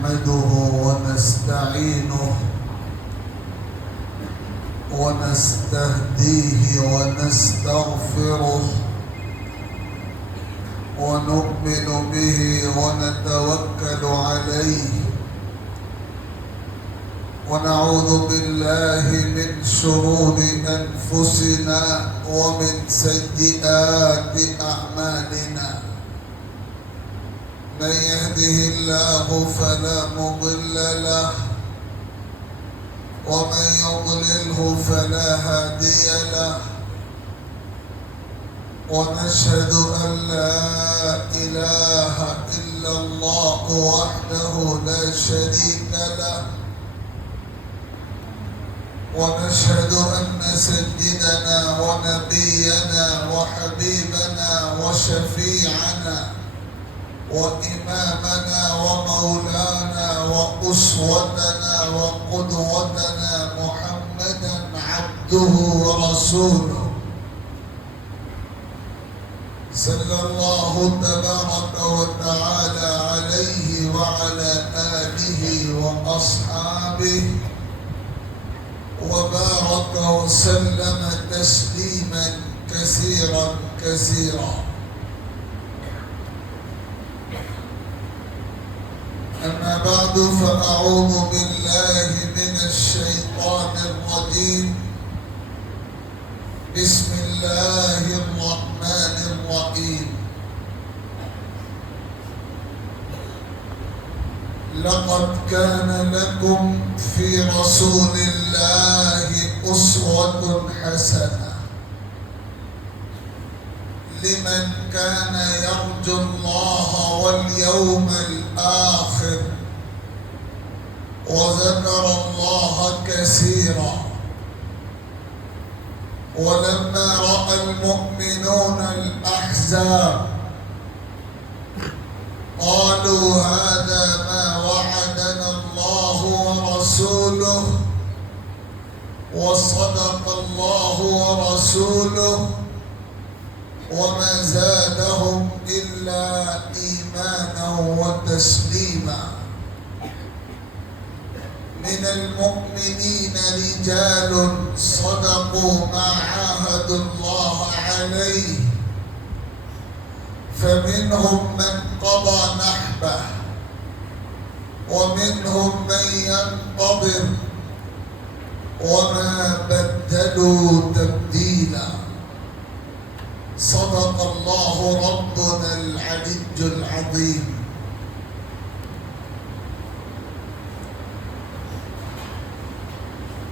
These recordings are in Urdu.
نحمده ونستعينه ونستهديه ونستغفره ونؤمن به ونتوكل عليه ونعوذ بالله من شرور أنفسنا ومن سيئات أعمالنا من يهده الله فلا مضل له ومن يضلله فلا هادي له ونشهد أن لا إله إلا الله وحده لا شريك له ونشهد أن سيدنا ونبينا وحبيبنا وشفيعنا وإمامنا ومولانا وأسوتنا وقدوتنا محمدا عبده ورسوله صلى الله تبارك وتعالى عليه وعلى آله وأصحابه وبارك وسلم تسليما كثيرا كثيرا. أما بعد فأعوذ بالله من الشيطان الرجيم. بسم الله الرحمن الرحيم. لقد كان لكم في رسول الله أسوة حسنة لمن كان يرجو الله واليوم الآخر وذكر الله كثيرا. ولما رأى المؤمنون الأحزاب قالوا هذا ما وعدنا الله ورسوله وصدق الله ورسوله وما زادهم إلا إيمانا وتسليما. من المؤمنين رجال صدقوا ما عاهدوا الله عليه فمنهم من قضى نحبه ومنهم من ينتظر وما بدلوا تبديلا. صدق الله ربنا العلي العظيم.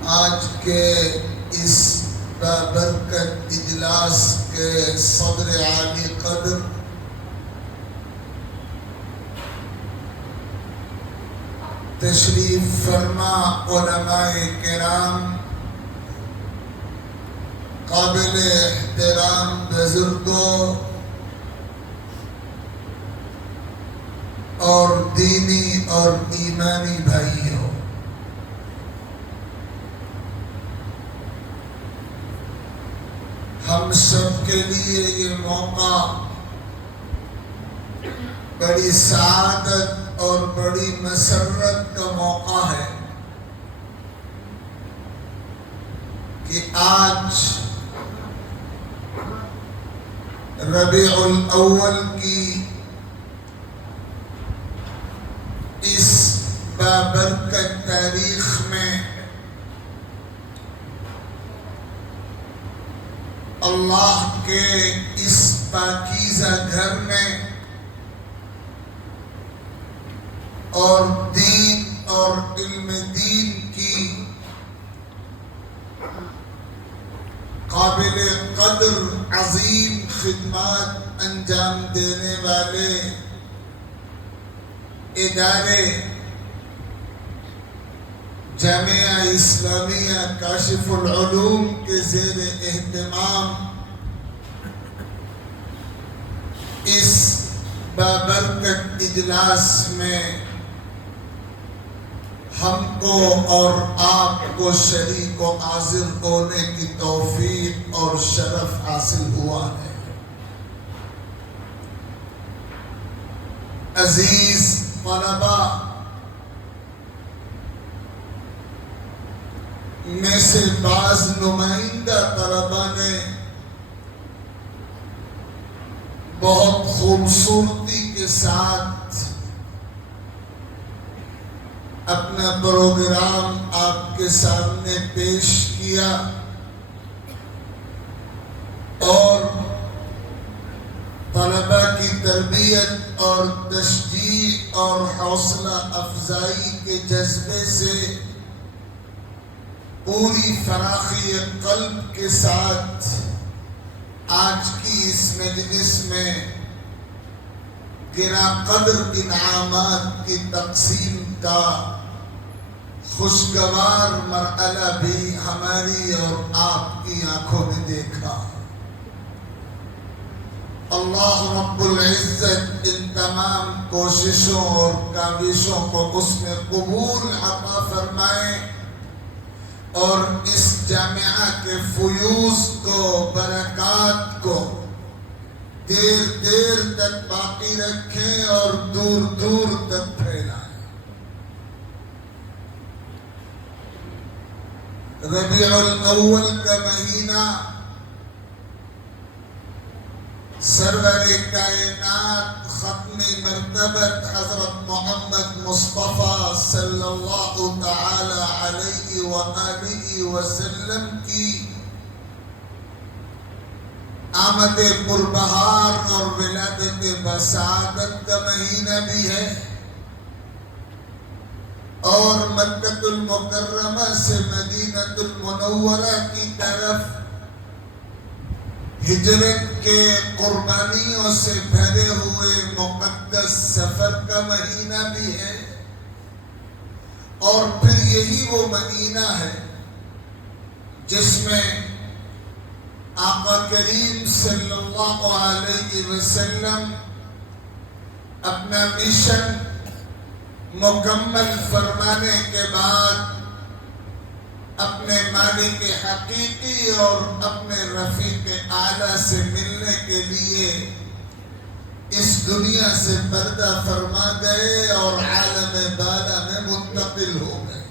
آج کے اس بابرکت اجلاس کے صدر عالی قدر تشریف فرما علماء کرام، قابل احترام بزرگوں اور دینی اور ایمانی بھائیوں، ہم سب کے لیے یہ موقع بڑی سعادت اور بڑی مسرت کا موقع ہے کہ آج ربیع الاول کی اس بابرکت تاریخ میں اللہ کے اس پاکیزہ گھر میں اور دین اور علم دین کی قابل قدر عظیم خدمات انجام دینے والے ادارے جامعہ اسلامیہ کاشف العلوم کے زیر اہتمام اس بابرکت اجلاس میں ہم کو اور آپ کو شریک و حاضر ہونے کی توفیق اور شرف حاصل ہوا ہے۔ عزیز طلباء، میں سے بعض نمائندہ طلباء نے بہت خوبصورتی کے ساتھ اپنا پروگرام آپ کے سامنے پیش کیا اور طلباء کی تربیت اور تشجیع اور حوصلہ افزائی کے جذبے سے پوری فراخی قلب کے ساتھ آج کی اس مجلس میں گراں قدر انعامات کی تقسیم کا خوشگوار مرحلہ بھی ہماری اور آپ کی آنکھوں نے دیکھا۔ اللہ رب العزت ان تمام کوششوں اور کاوشوں کو اس میں قبول عطا فرمائے اور اس جامعہ کے فیوز کو، برکات کو دیر دیر تک باقی رکھیں اور دور دور تک پھیلائیں۔ ربیع الاول کا مہینہ سرور کائنات ختم مرتبت حضرت محمد مصطفیٰ صلی اللہ تعالی علیہ وآلہ وسلم کی آمد پربہار اور ولادت بسعادت کا مہینہ بھی ہے، اور مکہ المکرمہ سے مدینہ المنورہ کی طرف ہجرت کے قربانیوں سے بھرے ہوئے مقدس سفر کا مہینہ بھی ہے، اور پھر یہی وہ مہینہ ہے جس میں آقا کریم صلی اللہ علیہ وسلم اپنا مشن مکمل فرمانے کے بعد اپنے مالک حقیقی اور اپنے رفیق اعلیٰ سے ملنے کے لیے اس دنیا سے پردہ فرما گئے اور عالم بالا میں منتقل ہو گئے۔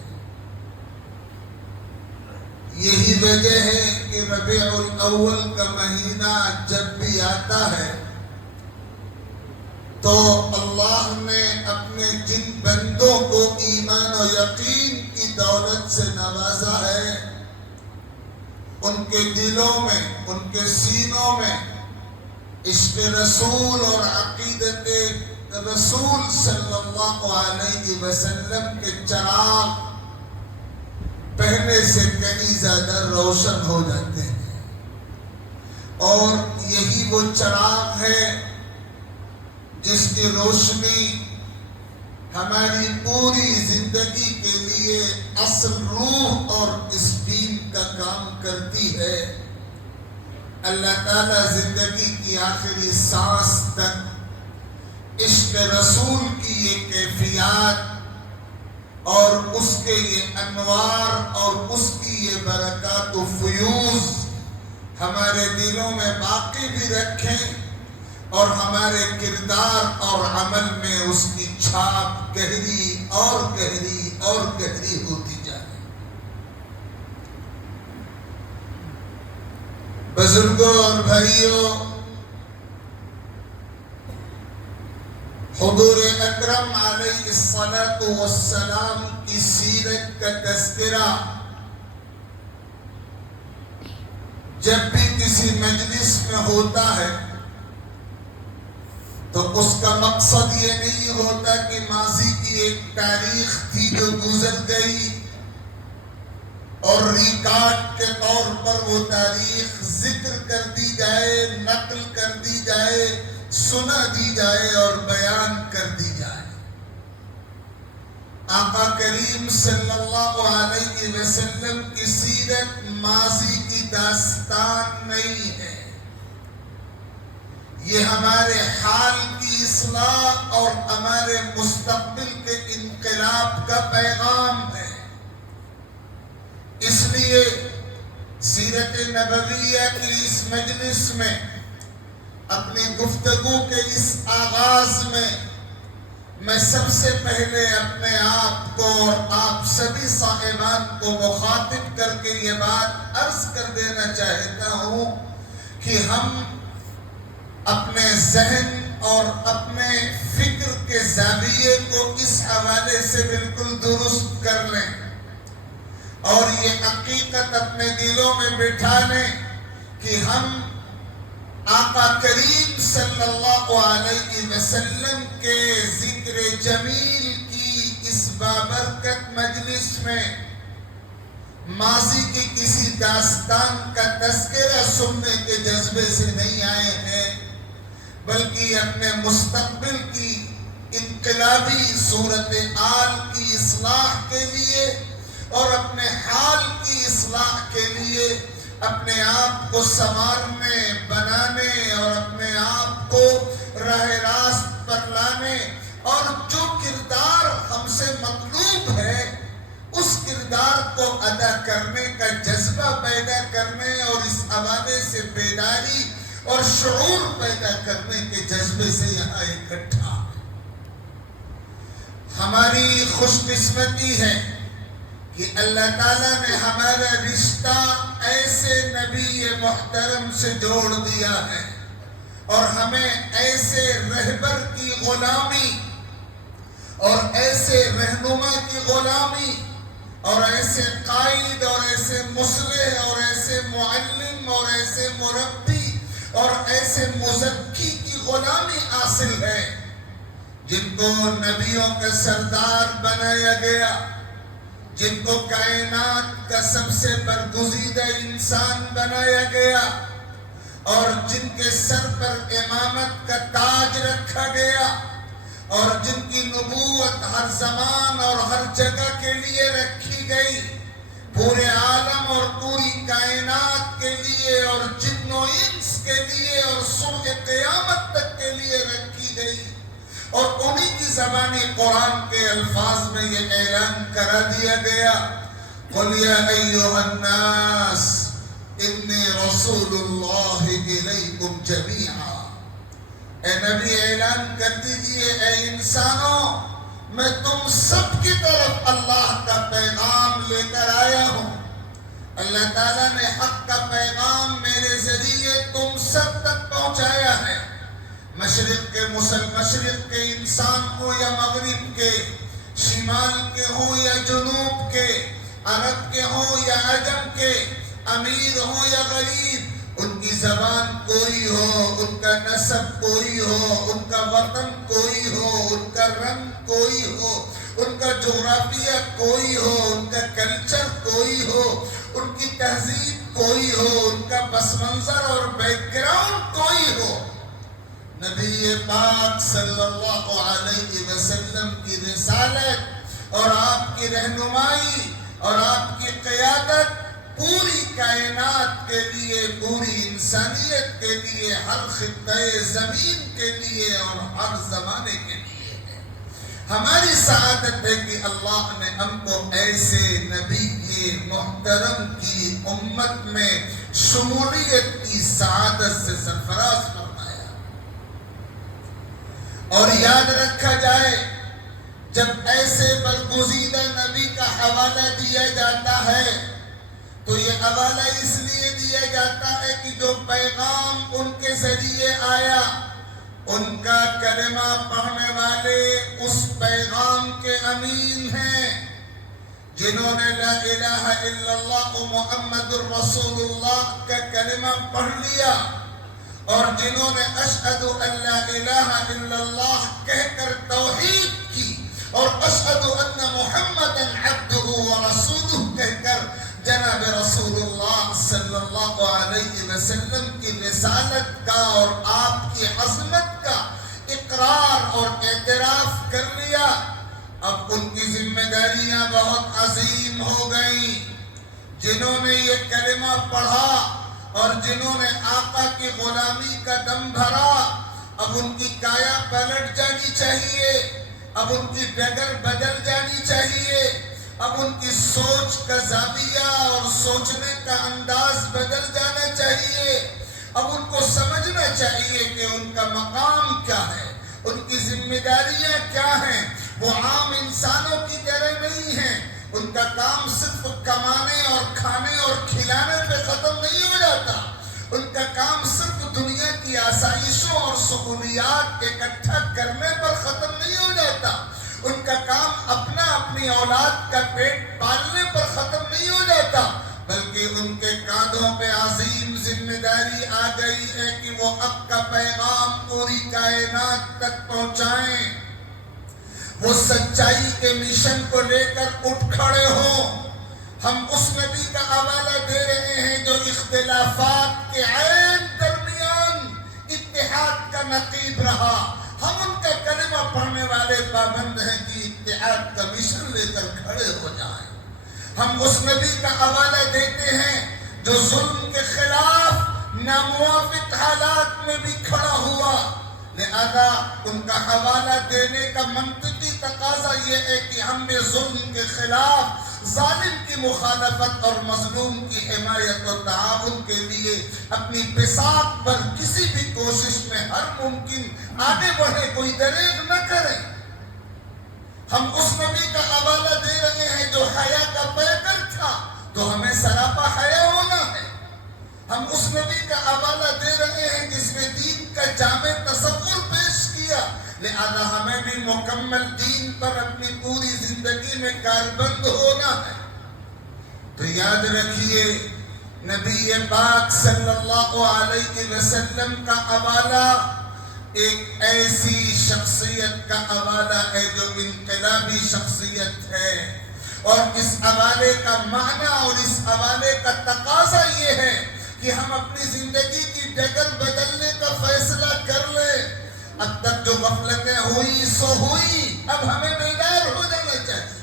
یہی وجہ ہے کہ ربیع الاول کا مہینہ جب بھی آتا ہے تو اللہ نے اپنے جن بندوں کو ایمان و یقین کی دولت سے نوازا ہے، ان کے دلوں میں، ان کے سینوں میں عشق رسول اور عقیدت رسول صلی اللہ علیہ وسلم کے چراغ پہلے سے کہیں زیادہ روشن ہو جاتے ہیں، اور یہی وہ چراغ ہے جس کی روشنی ہماری پوری زندگی کے لیے اصل روح اور اس دین کا کام کرتی ہے۔ اللہ تعالیٰ زندگی کی آخری سانس تک عشق رسول کی یہ کیفیات اور اس کے یہ انوار اور اس کی یہ برکات و فیوز ہمارے دلوں میں باقی بھی رکھیں، اور ہمارے کردار اور عمل میں اس کی چھاپ گہری اور گہری اور گہری ہوتی جائے۔ بزرگوں اور بھائیوں، حضور اکرم علیہ الصلاۃ والسلام کی سیرت کا تذکرہ جب بھی کسی مجلس میں ہوتا ہے تو اس کا مقصد یہ نہیں ہوتا کہ ماضی کی ایک تاریخ تھی جو گزر گئی اور ریکارڈ کے طور پر وہ تاریخ ذکر کر دی جائے، نقل کر دی جائے، سنا دی جائے اور بیان کر دی جائے۔ آقا کریم صلی اللہ علیہ وسلم کی سیرت ماضی کی داستان نہیں ہے، یہ ہمارے حال کی اصلاح اور ہمارے مستقبل کے انقلاب کا پیغام ہے۔ اس لیے سیرت نبویہ کی اس مجلس میں اپنی گفتگو کے اس آغاز میں میں سب سے پہلے اپنے آپ کو اور آپ سبھی صاحبان کو مخاطب کر کے یہ بات عرض کر دینا چاہتا ہوں کہ ہم اپنے ذہن اور اپنے فکر کے زاویے کو اس حوالے سے بالکل درست کر لیں اور یہ حقیقت اپنے دلوں میں بٹھا لیں کہ ہم آقا کریم صلی اللہ علیہ وسلم کے ذکر جمیل کی اس بابرکت مجلس میں ماضی کی کسی داستان کا تذکرہ سننے کے جذبے سے نہیں آئے ہیں، بلکہ اپنے مستقبل کی انقلابی صورتحال کی اصلاح کے لیے اور اپنے حال کی اصلاح کے لیے اپنے آپ کو سنوارنے، بنانے اور اپنے آپ کو راہ راست پر لانے اور جو کردار ہم سے مطلوب ہے اس کردار کو ادا کرنے کا جذبہ پیدا کرنے اور اس حوالے سے بیداری اور شعور پیدا کرنے کے جذبے سے یہاں اکٹھا۔ ہماری خوش قسمتی ہے کہ اللہ تعالیٰ نے ہمارا رشتہ ایسے نبی محترم سے جوڑ دیا ہے اور ہمیں ایسے رہبر کی غلامی اور ایسے رہنما کی غلامی اور ایسے قائد اور ایسے مصلح اور ایسے معلم اور ایسے مربی اور ایسے مزکی کی غلامی حاصل ہے جن کو نبیوں کا سردار بنایا گیا، جن کو کائنات کا سب سے برگزیدہ انسان بنایا گیا اور جن کے سر پر امامت کا تاج رکھا گیا اور جن کی نبوت ہر زمان اور ہر جگہ کے لیے رکھی گئی، پورے عالم اور پوری کائنات کے لیے اور جن و انس کے لیے اور صبح قیامت تک کے لیے رکھی گئی، اور انہی کی زبانی قرآن کے الفاظ میں یہ اعلان کرا دیا گیا، قُلْ يَا أَيُّهَا النَّاسِ إِنِّي رَسُولُ اللَّهِ إِلَيْكُمْ جَمِيعًا۔ اے نبی اعلان کر دیجئے، اے انسانوں، میں تم سب کی طرف اللہ کا پیغام لے کر آیا ہوں۔ اللہ تعالیٰ نے حق کا پیغام میرے ذریعے تم سب تک پہنچایا ہے، مشرق کے انسان ہو یا مغرب کے، شمال کے ہوں یا جنوب کے، عرب کے ہوں یا عجم کے، امیر ہوں یا غریب، ان کی زبان کوئی ہو، ان کا نسب کوئی ہو، ان کا وطن کوئی ہو، ان کا رنگ کوئی ہو، ان کا جغرافیہ کوئی ہو، ان کا کلچر کوئی ہو، ان کی تہذیب کوئی ہو، ان کا پس منظر اور بیک گراؤنڈ کوئی ہو، نبی پاک صلی اللہ علیہ وسلم کی رسالت اور آپ کی رہنمائی اور آپ کی قیادت پوری کائنات کے لیے، پوری انسانیت کے لیے، ہر خطہ زمین کے لیے اور ہر زمانے کے لیے ہے۔ ہماری سعادت ہے کہ اللہ نے ہم کو ایسے نبی کے محترم کی امت میں شمولیت کی سعادت سے سرفراز فرمایا۔ اور یاد رکھا جائے، جب ایسے برگزیدہ نبی کا حوالہ دیا جاتا ہے تو یہ حوالہ اس لیے دیا جاتا ہے کہ جو پیغام ان کے ذریعے آیا، ان کا کلمہ پڑھنے والے اس پیغام کے امین ہیں، جنہوں نے لا الہ الا اللہ محمد الرسول اللہ کا کلمہ پڑھ لیا اور جنہوں نے اشہد ان لا الہ الا اللہ کہہ کر توحید کی اور اشہد ان محمد عبدہ ورسولہ کہہ کر جناب رسول اللہ صلی اللہ علیہ وسلم کی رسالت کا اور آپ کی عظمت کا اقرار اور اعتراف کر لیا۔ اب ان کی ذمہ داریاں بہت عظیم ہو گئیں۔ جنہوں نے یہ کلمہ پڑھا اور جنہوں نے آقا کی غلامی کا دم بھرا، اب ان کی کایا پلٹ جانی چاہیے، اب ان کی ڈگر بدل جانی چاہیے، اب ان کی سوچ کا زاویہ اور سوچنے کا انداز بدل جانا چاہیے، اب ان کو سمجھنا چاہیے کہ ان کا مقام کیا ہے، ان کی ذمہ داریاں کیا ہیں؟ وہ عام انسانوں کی طرح نہیں ہیں۔ ان کا کام صرف کمانے اور کھانے اور کھلانے پہ ختم نہیں ہو جاتا۔ ان کا کام صرف دنیا کی آسائشوں اور سہولیات اکٹھا کرنے پر ختم نہیں ہو جاتا۔ ان کا کام اپنی اولاد کا پیٹ پالنے پر ختم نہیں ہو جاتا، بلکہ ان کے کاندھوں پہ عظیم ذمہ داری آ گئی ہے کہ وہ حق کا پیغام پوری کائنات تک پہنچائیں، وہ سچائی کے مشن کو لے کر اٹھ کھڑے ہوں۔ ہم اس نبی کا حوالہ دے رہے ہیں جو اختلافات کے عین درمیان اتحاد کا نقیب رہا۔ ہم ان کا کلمہ پڑھنے والے پابند ہیں کہ اتحاد کا مشن لے کر کھڑے ہو جائیں۔ ہم اس نبی کا حوالہ دیتے ہیں جو ظلم کے خلاف ناموافق حالات میں بھی کھڑا ہوا، لہذا ان کا حوالہ دینے کا منطقی تقاضا یہ ہے کہ ہم نے ظلم کے خلاف ظالم کی مخالفت اور مظلوم کی حمایت و تعاون کے لیے اپنی بساط پر کسی بھی کوشش میں ہر ممکن آگے بڑھے، کوئی دریغ نہ کریں۔ ہم اس نبی کا حوالہ دے رہے ہیں جو حیا کا پیکر تھا، تو ہمیں سراپا حیا ہونا ہے۔ ہم اس نبی کا حوالہ دے رہے ہیں جس نے دین کا جامع تصور پیش کیا، لہذا ہمیں بھی مکمل دین پر اپنی پوری زندگی میں کاربند ہونا ہے۔ تو یاد رکھیے، نبی پاک صلی اللہ علیہ وسلم کا حوالہ ایک ایسی شخصیت کا حوالہ ہے جو انقلابی شخصیت ہے، اور اس حوالے کا معنی اور اس حوالے کا تقاضا یہ ہے کہ ہم اپنی زندگی کی ڈگر بدلنے کا فیصلہ کر لیں۔ اب تک جو غفلتیں ہوئی سو ہوئی، اب ہمیں بیدار ہو جانا چاہیے۔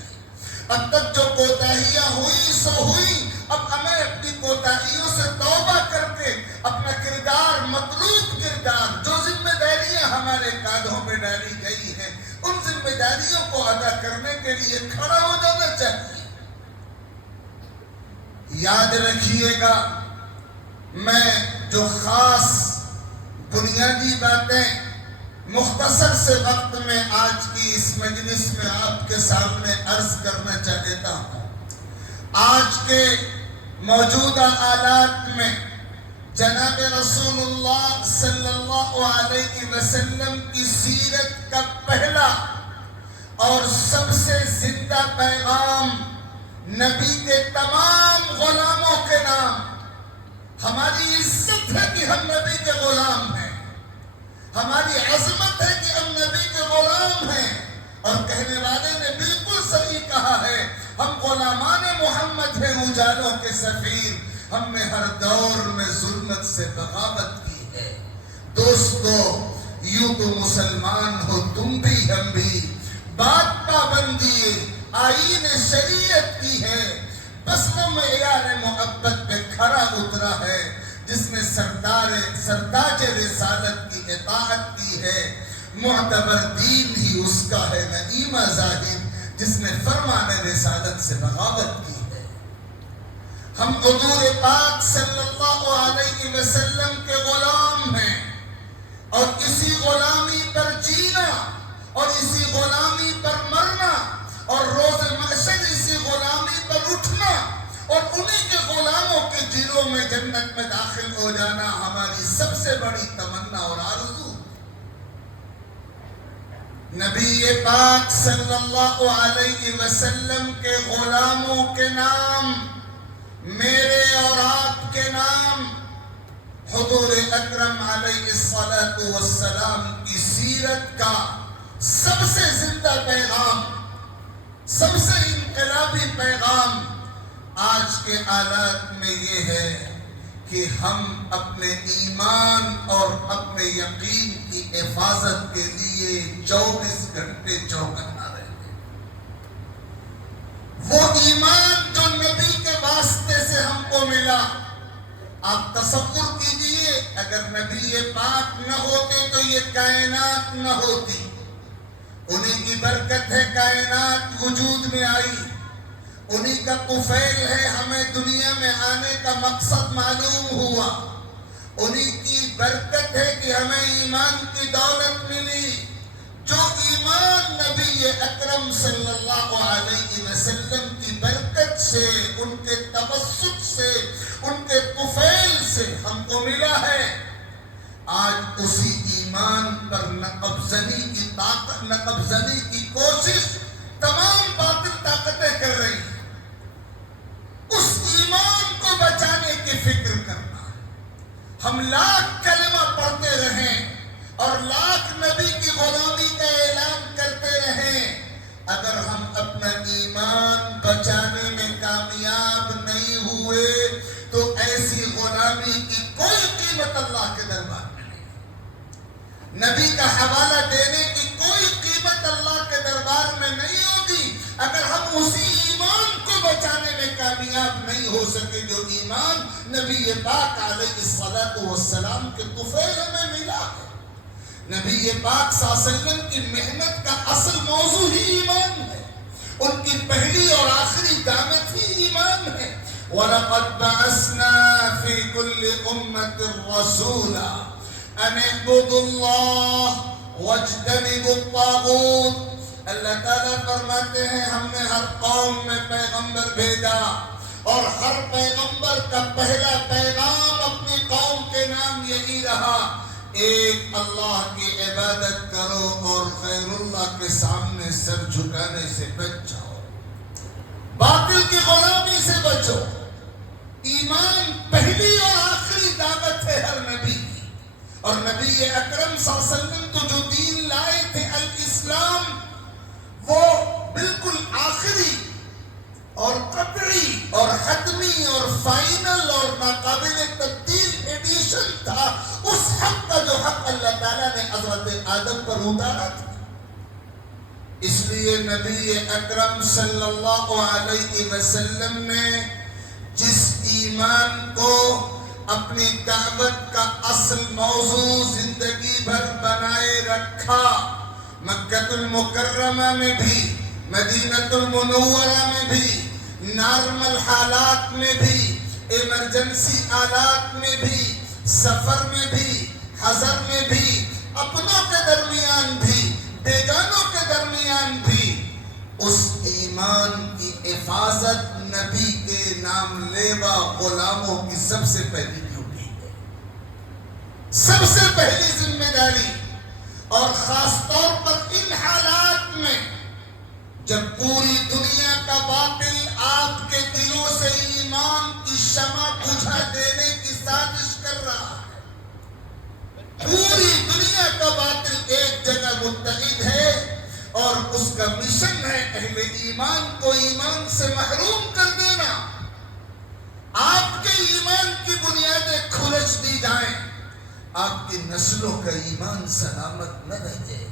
اب تک جو کوتاہیاں ہوئی سو ہوئی، اب ہمیں اپنی کوتاہیوں سے توبہ کر کے اپنا کردار، مطلوب کردار، جو ذمہ داریاں ہمارے کاندھوں پہ ڈالی گئی ہیں، ان ذمہ داریوں کو ادا کرنے کے لیے کھڑا ہو جانا چاہیے۔ یاد رکھیے گا، میں جو خاص بنیادی باتیں مختصر سے وقت میں آج کی اس مجلس میں آپ کے سامنے عرض کرنا چاہتا ہوں۔ آج کے موجودہ حالات میں جناب رسول اللہ صلی اللہ علیہ وسلم کی سیرت کا پہلا اور سب سے زندہ پیغام نبی کے تمام غلاموں کے نام۔ ہماری عزت ہے کہ ہم نبی کے غلام ہیں، ہماری عظمت ہے کہ ہم نبی کے غلام ہیں، اور کہنے والے نے بالکل صحیح کہا ہے، ہم غلامان محمد ہیں، اجالوں کے سفیر۔ ہم نے ہر دور میں ظلمت سے بغاوت کی ہے۔ دوستو، یوں تو مسلمان ہو تم بھی ہم بھی، بات پابندی آئین شریعت کی ہے، بس وہ معیار محبت پہ کھڑا اترا ہے جس نے سرداج رسالت کی اطاعت کی ہے۔ معتبر دین ہی اس کا ہے، نعیمہ زاہد جس نے فرمان رسالت سے بغاوت کی ہے۔ ہم حضور پاک صلی اللہ علیہ وسلم کے غلام ہیں، اور اسی غلامی پر جینا اور اسی غلامی پر مرنا اور روز محشر اسی غلامی پر اٹھنا اور انہی کے غلاموں کے دلوں میں جنت میں داخل ہو جانا ہماری سب سے بڑی تمنا اور آرزو۔ نبی پاک صلی اللہ علیہ وسلم کے غلاموں کے نام، میرے اور آپ کے نام، حضور اکرم علیہ الصلوۃ کی سیرت کا سب سے زندہ پیغام، سب سے انقلابی پیغام آج کے حالات میں یہ ہے کہ ہم اپنے ایمان اور اپنے یقین کی حفاظت کے لیے 24 گھنٹے چوکنا رہتے ہیں۔ وہ ایمان جو نبی کے واسطے سے ہم کو ملا، آپ تصور کیجئے اگر نبی پاک نہ ہوتے تو یہ کائنات نہ ہوتی۔ انہی کی برکت ہے کائنات وجود میں آئی، انہی کا طفیل ہے ہمیں دنیا میں آنے کا مقصد معلوم ہوا، انہی کی برکت ہے کہ ہمیں ایمان کی دولت ملی، جو ایمان نبی اکرم صلی اللہ علیہ وسلم کی برکت سے، ان کے توسط سے، ان کے طفیل سے ہم کو ملا ہے، آج اسی ایمان پر نقب زنی کی کوشش تمام باطل طاقتیں کر رہی ہیں۔ اس ایمان کو بچانے کی فکر کرنا، ہم لاکھ کلمہ پڑھتے رہیں اور لاکھ نبی کی غلامی کا اعلان کرتے رہیں، اگر ہم اپنا ایمان بچانے میں کامیاب نہیں ہوئے تو ایسی غلامی کی کوئی قیمت اللہ کے دربار میں نہیں، نبی کا حوالہ دینے کی کوئی قیمت اللہ کے دربار میں نہیں ہوگی اگر ہم اسی ایمان کو بچانے میں کامیاب نہیں ہو سکے جو ایمان نبی پاک علیہ الصلوۃ والسلام کے طفیل میں ملا ہے۔ نبی پاک صلی اللہ علیہ وسلم کی محنت کا اصل موضوع ہی ایمان ہے، ان کی پہلی اور آخری دعوت ہی ایمان ہے۔ وَلَقَدْ بَعَثْنَا فِي كُلِّ أُمَّةٍ رَسُولًا أَنِ اعْبُدُوا اللَّهَ وَاجْتَنِبُوا الطَّاغُوتَ۔ اللہ تعالیٰ فرماتے ہیں ہم نے ہر قوم میں پیغمبر بھیجا اور ہر پیغمبر کا پہلا پیغام اپنی قوم کے نام یہی رہا، ایک اللہ کی عبادت کرو اور غیر اللہ کے سامنے سر جھکانے سے بچ جاؤ، باطل کی غلامی سے بچو۔ ایمان پہلی اور آخری دعوت ہے ہر نبی کی، اور نبی اکرم صلی اللہ علیہ وسلم تو جو دین لائے تھے الاسلام، وہ بالکل آخری اور قطعی اور حتمی اور فائنل اور ناقابل تبدیل ایڈیشن تھا اس حق کا جو حق اللہ تعالیٰ نے حضرت آدم پر اتارا تھا۔ اس لیے نبی اکرم صلی اللہ علیہ وسلم نے جس ایمان کو اپنی دعوت کا اصل موضوع زندگی بھر بنائے رکھا، مکہ المکرمہ میں بھی، مدینہ المنورہ میں بھی، نارمل حالات میں بھی، ایمرجنسی حالات میں بھی، سفر میں بھی، حضر میں بھی، اپنوں کے درمیان بھی، بیگانوں کے درمیان بھی، اس ایمان کی حفاظت نبی کے نام لیوا غلاموں کی سب سے پہلی ڈیوٹی ہے، سب سے پہلی ذمہ داری۔ اور خاص طور پر ان حالات میں جب پوری دنیا کا باطل آپ کے دلوں سے ایمان کی شمع بجھا دینے کی سازش کر رہا ہے، پوری دنیا کا باطل ایک جگہ متحد ہے اور اس کا مشن ہے اہل ایمان کو ایمان سے محروم کر دینا، آپ کے ایمان کی بنیادیں کھلچ دی جائیں، آپ کی نسلوں کا ایمان سلامت نہ رہے،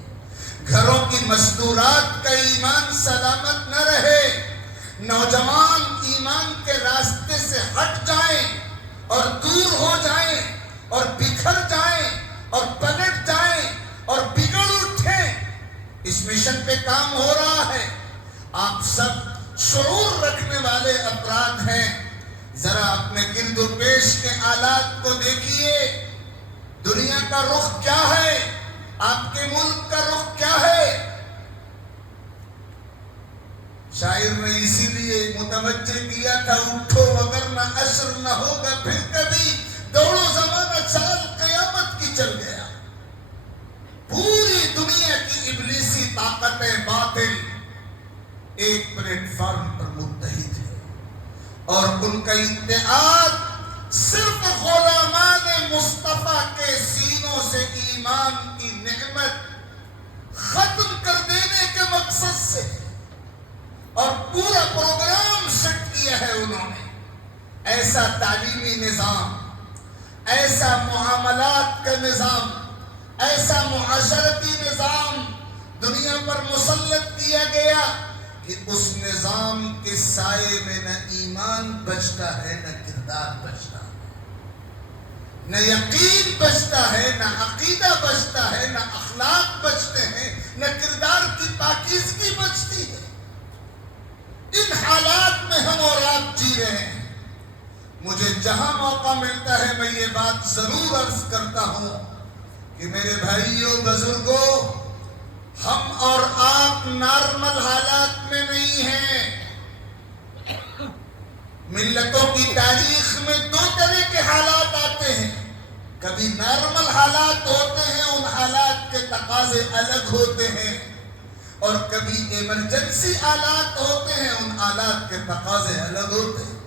گھروں کی مستورات کا ایمان سلامت نہ رہے، نوجوان ایمان کے راستے سے ہٹ جائیں اور دور ہو جائیں اور بکھر جائیں اور پلٹ جائیں اور بگڑ اٹھیں۔ اس مشن پہ کام ہو رہا ہے، آپ سب شعور رکھنے والے افراد ہیں، ذرا اپنے گرد و پیش کے حالات کو دیکھیے، دنیا کا رخ کیا ہے، آپ کے ملک کا رخ کیا ہے۔ شاعر نے اسی لیے متوجہ کیا تھا، اٹھو ورنہ عشر نہ ہوگا پھر کبھی، دوڑو زمانہ چال قیامت کی چل گیا۔ پوری دنیا کی ابلیسی طاقتیں باطل ایک پلیٹ فارم پر متحد ہے اور ان کا اتحاد صرف غلامان مصطفیٰ کے سینوں سے ایمان کی نعمت ختم کر دینے کے مقصد سے، اور پورا پروگرام سیٹ کیا ہے انہوں نے، ایسا تعلیمی نظام، ایسا معاملات کا نظام، ایسا معاشرتی نظام دنیا پر مسلط کیا گیا کہ اس نظام کے سائے میں نہ ایمان بچتا ہے، نہ کردار بچتا ہے، نہ یقین بچتا ہے، نہ عقیدہ بچتا ہے، نہ اخلاق بچتے ہیں، نہ کردار کی پاکیزگی بچتی ہے۔ ان حالات میں ہم اور آپ جی رہے ہیں۔ مجھے جہاں موقع ملتا ہے میں یہ بات ضرور عرض کرتا ہوں کہ میرے بھائیوں بزرگوں، ہم اور آپ نارمل حالات میں نہیں ہیں۔ ملتوں کی تاریخ میں دو طرح کے حالات آتے ہیں، کبھی نارمل حالات ہوتے ہیں، ان حالات کے تقاضے الگ ہوتے ہیں، اور کبھی ایمرجنسی حالات ہوتے ہیں، ان حالات کے تقاضے الگ ہوتے ہیں۔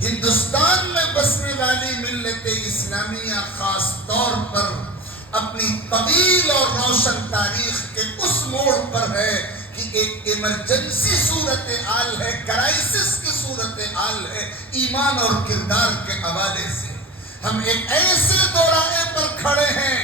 ہندوستان میں بسنے والی ملت اسلامیہ خاص طور پر اپنی طویل اور روشن تاریخ کے اس موڑ پر ہے کہ ایک ایمرجنسی صورتحال ہے، کرائسس کی صورتحال ہے، ایمان اور کردار کے حوالے سے۔ ہم ایک ایسے دورائے پر کھڑے ہیں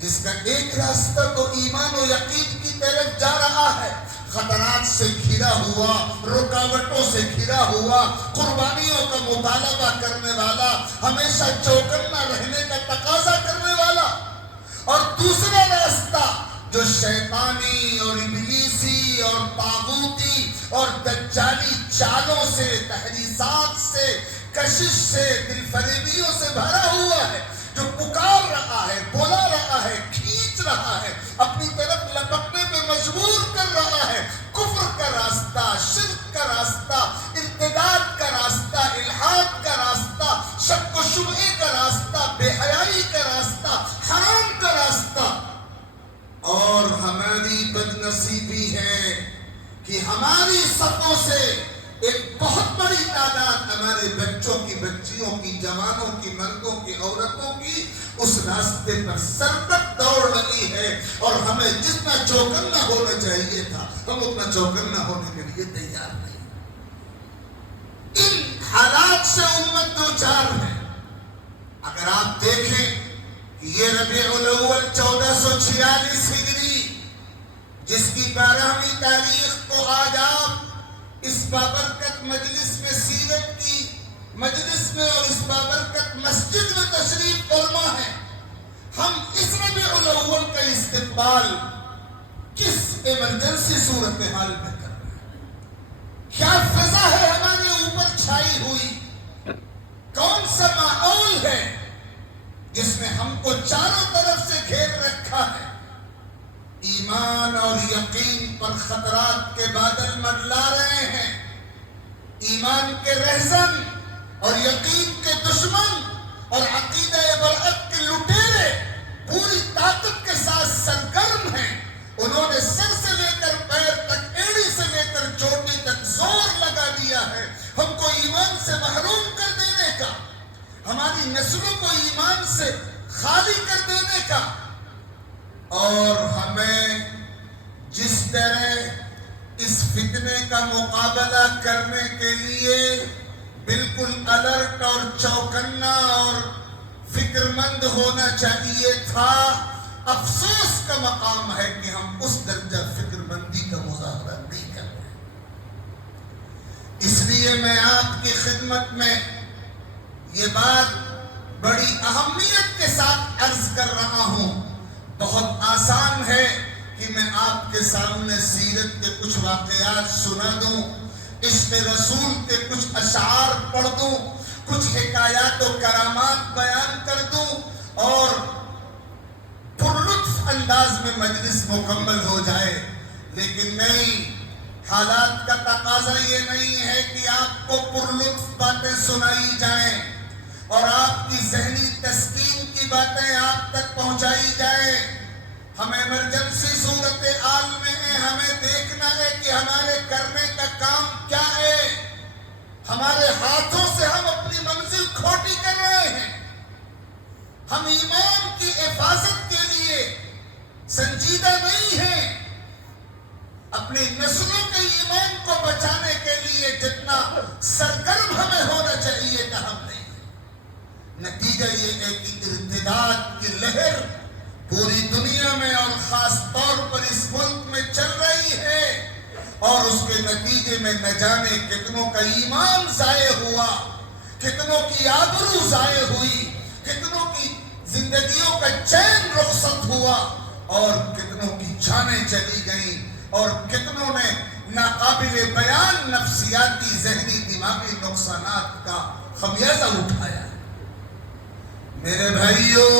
جس کا ایک راستہ تو ایمان و یقین کی طرف جا رہا ہے، خطرات سے گھرا ہوا، رکاوٹوں سے گھرا ہوا، قربانیوں کا مطالبہ کرنے والا، ہمیشہ چوکنا رہنے کا تقاضا کرنے والا، اور دوسرا راستہ جو شیطانی اور ابلیسی اور طاغوتی اور دجالی چالوں سے، تحریضات سے، کشش سے، دل فریبیوں سے بھرا ہوا ہے، جو پکار رہا ہے، بلا رہا ہے، کھینچ رہا ہے، اپنی طرف لپکنے پہ مجبور کر رہا ہے۔ کفر کا راستہ، شرک کا راستہ، ارتداد کا راستہ، الحاد کا راستہ، شک و شبہے کا راستہ، بے حیائی کا راستہ، حرام کا راستہ۔ اور ہماری بدنصیبی ہے کہ ہماری صفوں سے ایک بہت بڑی تعداد ہمارے بچوں کی، بچیوں کی، جوانوں کی، مردوں کی، عورتوں کی اس راستے پر سربت دوڑ رہی ہے، اور ہمیں جتنا چوکنا ہونا چاہیے تھا ہم اتنا چوکنا ہونے کے لیے تیار نہیں۔ ان حالات سے امت دو چار ہے۔ اگر آپ دیکھیں کہ یہ ربیع الاول 1446 ہجری، جس کی 12ویں تاریخ کو آج آپ اس بابرکت مجلس میں، سیرت کی مجلس میں اور اس بابرکت مسجد میں تشریف فرما ہے، ہم اس ربیع الاول کا استقبال کس ایمرجنسی صورتحال میں کر رہے ہیں؟ کیا فضا ہے ہمارے اوپر چھائی ہوئی؟ کون سا ماحول ہے جس نے ہم کو چاروں طرف سے گھیر رکھا ہے؟ ایمان اور یقین پر خطرات کے بادل منڈلا رہے ہیں۔ ایمان کے رہزن اور یقین کے دشمن اور عقیدہ برحق کے لٹیرے پوری طاقت کے ساتھ سرگرم ہیں۔ انہوں نے سر سے لے کر پیر تک، ایڑی سے لے کر چوٹی تک زور لگا دیا ہے ہم کو ایمان سے محروم کر دینے کا، ہماری نسلوں کو ایمان سے خالی کر دینے کا۔ اور ہمیں جس طرح اس فتنے کا مقابلہ کرنے کے لیے بالکل الرٹ اور چوکنا اور فکر مند ہونا چاہیے تھا، افسوس کا مقام ہے کہ ہم اس درجہ فکر مندی کا مظاہرہ نہیں کر رہے۔ اس لیے میں آپ کی خدمت میں یہ بات بڑی اہمیت کے ساتھ عرض کر رہا ہوں۔ بہت آسان ہے کہ میں آپ کے سامنے سیرت کے کچھ واقعات سنا دوں، عشق رسول کے کچھ اشعار پڑھ دوں، کچھ حکایات و کرامات بیان کر دوں، اور پرلطف انداز میں مجلس مکمل ہو جائے۔ لیکن نہیں، حالات کا تقاضا یہ نہیں ہے کہ آپ کو پرلطف باتیں سنائی جائیں اور آپ کی ذہنی تسکین کی باتیں آپ تک پہنچائی جائیں۔ ہم ایمرجنسی صورتحال میں ہیں، ہمیں دیکھنا ہے کہ ہمارے کرنے کا کام کیا ہے۔ ہمارے ہاتھوں سے ہم اپنی منزل کھوٹی کر رہے ہیں۔ ہم ایمان کی حفاظت کے لیے سنجیدہ نہیں ہیں۔ اپنی نسلوں کے ایمان کو بچانے کے لیے جتنا سرگرم ہمیں ہونا چاہیے تھا ہم نہیں۔ نتیجہ یہ ہے کہ ارتداد کی لہر پوری دنیا میں اور خاص طور پر اس ملک میں چل رہی ہے، اور اس کے نتیجے میں نہ جانے کتنوں کا ایمان ضائع ہوا، کتنوں کی آبرو ضائع ہوئی، کتنوں کی زندگیوں کا چین رخصت ہوا، اور کتنوں کی جانیں چلی گئیں، اور کتنوں نے ناقابل بیان نفسیاتی، ذہنی، دماغی نقصانات کا خمیازہ اٹھایا۔ میرے بھائیوں،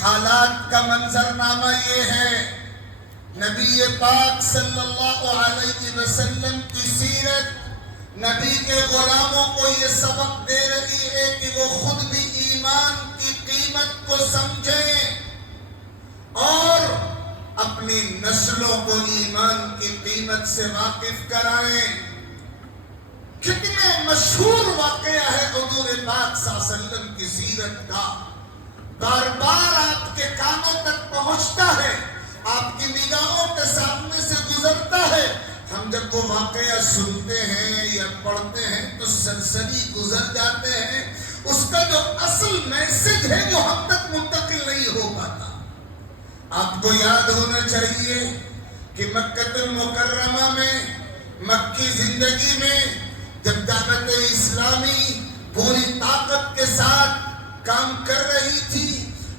حالات کا منظرنامہ یہ ہے، نبی پاک صلی اللہ علیہ وسلم کی سیرت نبی کے غلاموں کو یہ سبق دے رہی ہے کہ وہ خود بھی ایمان کی قیمت کو سمجھیں اور اپنی نسلوں کو ایمان کی قیمت سے واقف کرائیں۔ کتنے مشہور واقعہ ہے حضور پاک صلی اللہ علیہ وسلم کی سیرت کا، بار بار آپ کے کانوں تک پہنچتا ہے، آپ کی نگاہوں کے سامنے سے گزرتا ہے۔ ہم جب وہ واقعہ سنتے ہیں یا پڑھتے ہیں تو سرسری گزر جاتے ہیں، اس کا جو اصل میسج ہے جو ہم تک منتقل نہیں ہو پاتا۔ آپ کو یاد ہونا چاہیے کہ مکہ المکرمہ میں، مکی زندگی میں جب دعوت اسلامی پوری طاقت کے ساتھ کام کر رہی تھی،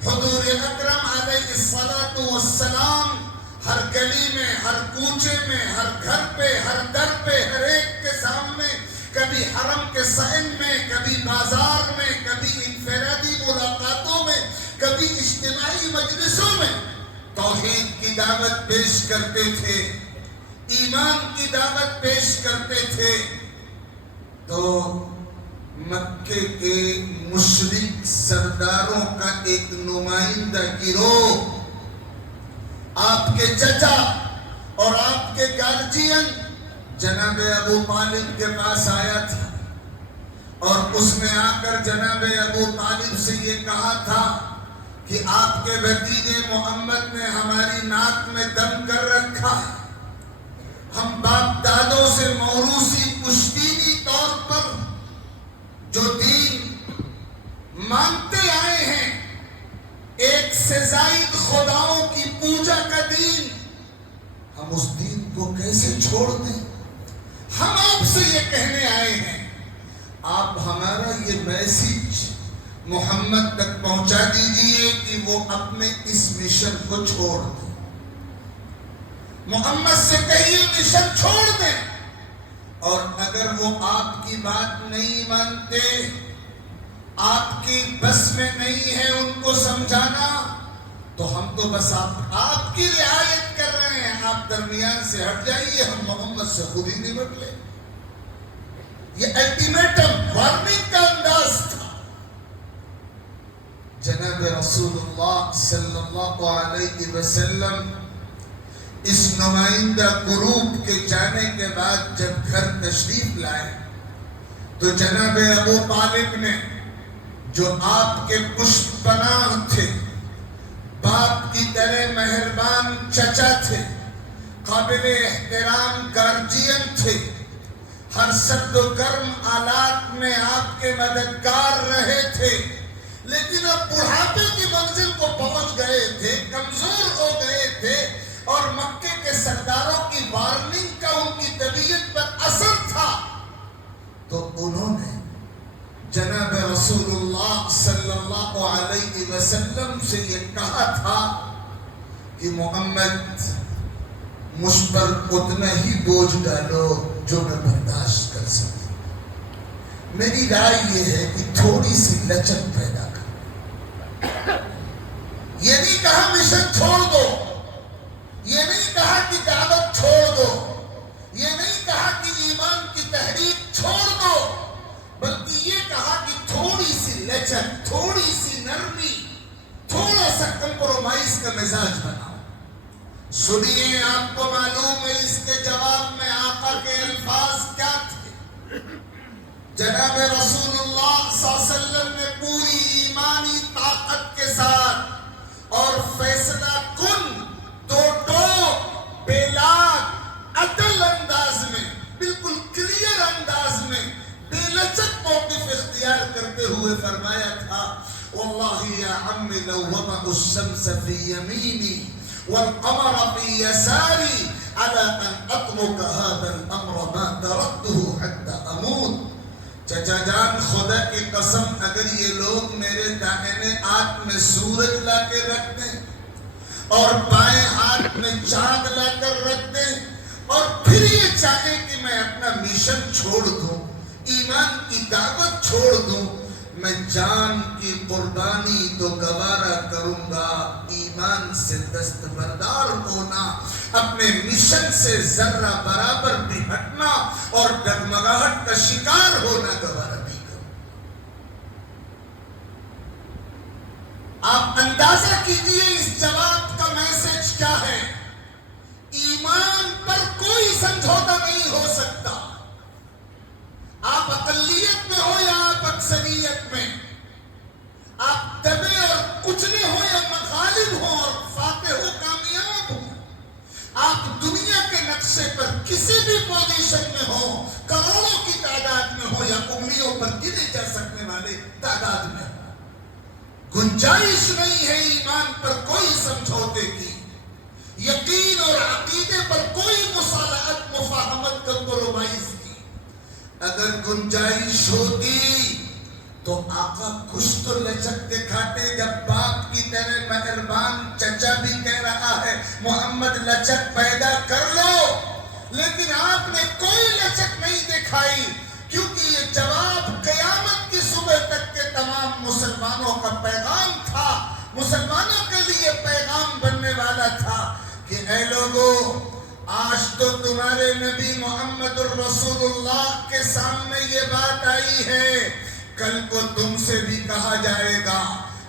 حضور اکرم علیہ الصلوۃ والسلام ہر گلی میں، ہر کوچے میں، ہر گھر پہ، ہر در پہ، ہر ایک کے سامنے، کبھی حرم کے صحن میں، کبھی بازار میں، کبھی انفرادی ملاقاتوں میں، کبھی اجتماعی مجلسوں میں توحید کی دعوت پیش کرتے تھے، ایمان کی دعوت پیش کرتے تھے۔ تو مکے کے مشرک سرداروں کا ایک نمائندہ گروہ آپ کے چچا اور آپ کے گارجین جناب ابو طالب کے پاس آیا تھا، اور اس نے آ کر جناب ابو طالب سے یہ کہا تھا کہ آپ کے بھتیجے محمد نے ہماری ناک میں دم کر رکھا ہے، ہم باپ دادوں سے موروثی پشتینی طور پر جو دین مانتے آئے ہیں، ایک سے زائد خداؤں کی پوجا کا دین، ہم اس دین کو کیسے چھوڑ دیں؟ ہم آپ سے یہ کہنے آئے ہیں، آپ ہمارا یہ میسج محمد تک پہنچا دیجئے کہ وہ اپنے اس مشن کو چھوڑ دیں۔ محمد سے کہیے مشن چھوڑ دیں، اور اگر وہ آپ کی بات نہیں مانتے، آپ کی بس میں نہیں ہے ان کو سمجھانا، تو ہم تو بس آپ کی رعایت کر رہے ہیں، آپ درمیان سے ہٹ جائیے، ہم محمد سے خود ہی نمٹ لیں۔ یہ الٹیمیٹم، وارننگ کا انداز تھا۔ جناب رسول اللہ صلی اللہ علیہ وسلم اس نمائندہ گروپ کے جانے کے بعد جب گھر تشریف لائے تو جناب ابو طالب نے، جو آپ کے پشت پناہ تھے، باپ کی طرح مہربان چچا تھے، قابل احترام گارجین تھے، ہر سرد و گرم حالات میں آپ کے مددگار رہے تھے، لیکن اب بڑھاپے کی منزل کو پہنچ گئے تھے، کمزور ہو گئے تھے، اور مکے کے سرداروں کی وارننگ کا ان کی طبیعت پر اثر تھا۔ تو انہوں نے جناب رسول اللہ صلی اللہ علیہ وسلم سے یہ کہا تھا کہ محمد، مجھ پر اتنا ہی بوجھ ڈالو جو میں برداشت کر سکوں۔ میری رائے یہ ہے کہ تھوڑی سی لچک پیدا کر۔ یہ نہیں کہا مشن چھوڑ دو، یہ نہیں کہا کہ دعوت چھوڑ دو، یہ نہیں کہا کہ ایمان کی تحریک چھوڑ دو، بلکہ یہ کہا کہ تھوڑی سی لچک، تھوڑی سی نرمی، تھوڑا سا کمپرومائز کا مزاج بناؤ۔ سنیے، آپ کو معلوم ہے اس کے جواب میں آقا کے الفاظ کیا تھے؟ جناب رسول اللہ صلی اللہ علیہ وسلم نے پوری ایمانی طاقت کے ساتھ اور فیصلہ کن، دو ٹوک، بے لاگ، اٹل انداز میں، بالکل کلیئر انداز میں، بے لچک موقف اختیار کرتے ہوئے فرمایا تھا، واللہ یا عم لو وضع الشمس فی یمینی والقمر فی یساری على ان اترک هذا الامر ما ترکته حتى اموت۔ چچا جان، خدا کی قسم، اگر یہ لوگ میرے داہنے ہاتھ میں سورج لا کے رکھ دیں اور بائیں ہاتھ میں چاند لا کر رکھ دیں، اور پھر یہ چاہیں کہ میں اپنا مشن چھوڑ دوں، ایمان کی دعوت چھوڑ دوں، میں جان کی قربانی تو گوارا کروں گا، ایمان سے دستبردار ہونا، اپنے مشن سے ذرہ برابر بھی ہٹنا اور ڈگمگاہٹ کا شکار ہونا گوارا نہیں کروں۔ آپ اندازہ کیجئے اس جواب کا میسج کیا ہے۔ ایمان پر کوئی سمجھوتا نہیں ہو سکتا، آپ اقلیت میں ہو یا آپ اکثریت میں، آپ دبے اور کچلے ہو یا مغالب ہو اور فاتح ہو کامیاب ہو، آپ دنیا کے نقشے پر کسی بھی پوزیشن میں ہو، کروڑوں کی تعداد میں ہو یا انگلیوں پر گنے جا سکنے والے تعداد میں ہو، گنجائش نہیں ہے ایمان پر کوئی سمجھوتے کی، یقین اور عقیدے پر کوئی مصالحت مفاہمت کمپرومائز کی۔ اگر گنجائش ہوتی تو آقا کچھ تو لچک دکھاتے، جب باپ کی طرح مہربان چچا بھی کہہ رہا ہے محمد لچک پیدا کر لو، لیکن آپ نے کوئی لچک نہیں دکھائی، کیونکہ یہ جواب قیامت کی صبح تک کے تمام مسلمانوں کا پیغام تھا، مسلمانوں کے لیے پیغام بننے والا تھا کہ اے لوگوں، آج تو تمہارے نبی محمد الرسول اللہ کے سامنے یہ بات آئی ہے، کل کو تم سے بھی کہا جائے گا،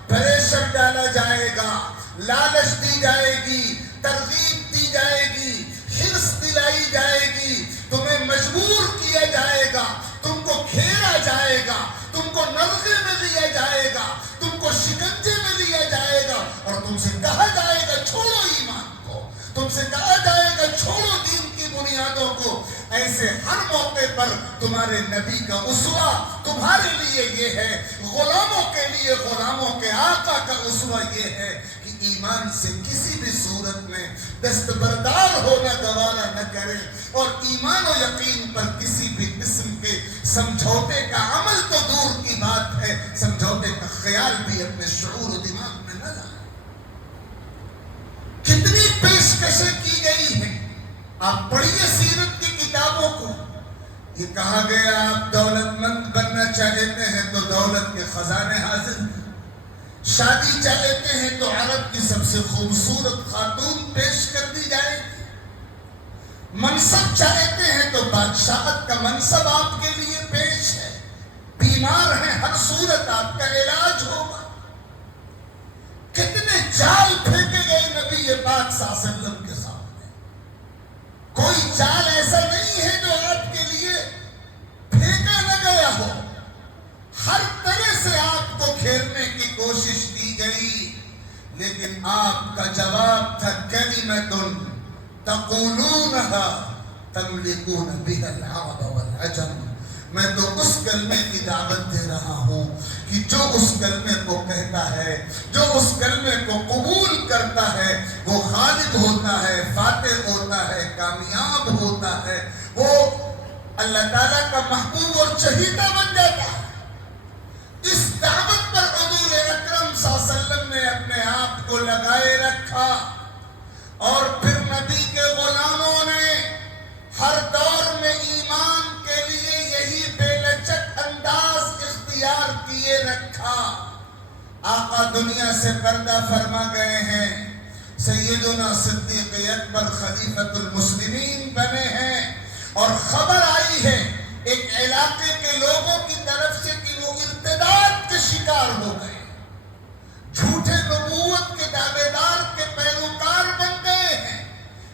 پریشر ڈالا جائے گا، لالچ دی جائے گی، ترغیب دی جائے گی، حرص دلائی جائے گی، تمہیں مجبور کیا جائے گا، تم کو گھیرا جائے گا، تم کو نرغے میں لیا جائے گا، تم کو شکنجے میں لیا جائے گا، اور تم سے کہا جائے گا چھوڑو ایمان کو، تم سے کہا جائے گا چھوڑو دین کی بنیادوں کو۔ ایسے ہر موقع پر تمہارے نبی کا اسوہ تمہارے لیے یہ ہے، غلاموں کے لیے غلاموں کے آقا کا اسوہ یہ ہے کہ ایمان سے کسی بھی صورت میں دستبردار ہونا گوارا نہ کریں، اور ایمان و یقین پر کسی بھی قسم کے سمجھوتے کا عمل تو دور کی بات ہے، سمجھوتے کا خیال بھی اپنے شعور و دماغ میں نہ لائیں۔ کتنی پیشکشیں کی گئی ہیں، آپ پڑھیے سیرت کی کتابوں کو، یہ کہا گیا آپ دولت مند بننا چاہتے ہیں تو دولت کے خزانے حاضر ہیں، شادی چاہتے ہیں تو عرب کی سب سے خوبصورت خاتون پیش کر دی جائے گی، منصب چاہتے ہیں تو بادشاہت کا منصب آپ کے لیے پیش ہے، بیمار ہیں ہر صورت آپ کا علاج ہوگا۔ کتنے جال پھینکے گئے نبی پاک صلی اللہ علیہ وسلم کے سامنے، کوئی جال ایسا نہیں ہے جو آپ کے لیے پھینکا نہ گیا ہو، ہر طرح سے آپ کو گھیرنے کی کوشش کی گئی، لیکن آپ کا جواب تھا کلمۃ تقولونها تملکون بها العرب والعجم۔ میں تو اس کلمے کی دعوت دے رہا ہوں کہ جو اس کلمے کو کہتا ہے، جو اس کلمے کو قبول کرتا ہے، وہ غالب ہوتا ہے، فاتح ہوتا ہے، کامیاب ہوتا ہے، وہ اللہ تعالیٰ کا محبوب اور چہیتا بن جاتا ہے۔ اس دعوت پر حضور اکرم صلی اللہ علیہ وسلم نے اپنے آپ کو لگائے رکھا، اور پھر نبی کے غلاموں نے ہر دور میں ایمان کے لیے یہی بے لچک انداز اختیار کیے رکھا۔ آقا دنیا سے پردہ فرما گئے ہیں، سیدنا صدیق اکبر خلیفۃ المسلمین بنے ہیں، اور خبر آئی ہے ایک علاقے کے لوگوں کی طرف سے کہ وہ ارتداد کے شکار ہو گئے، جھوٹے نبوت کے دعوے دار کے پیروکار بن گئے ہیں،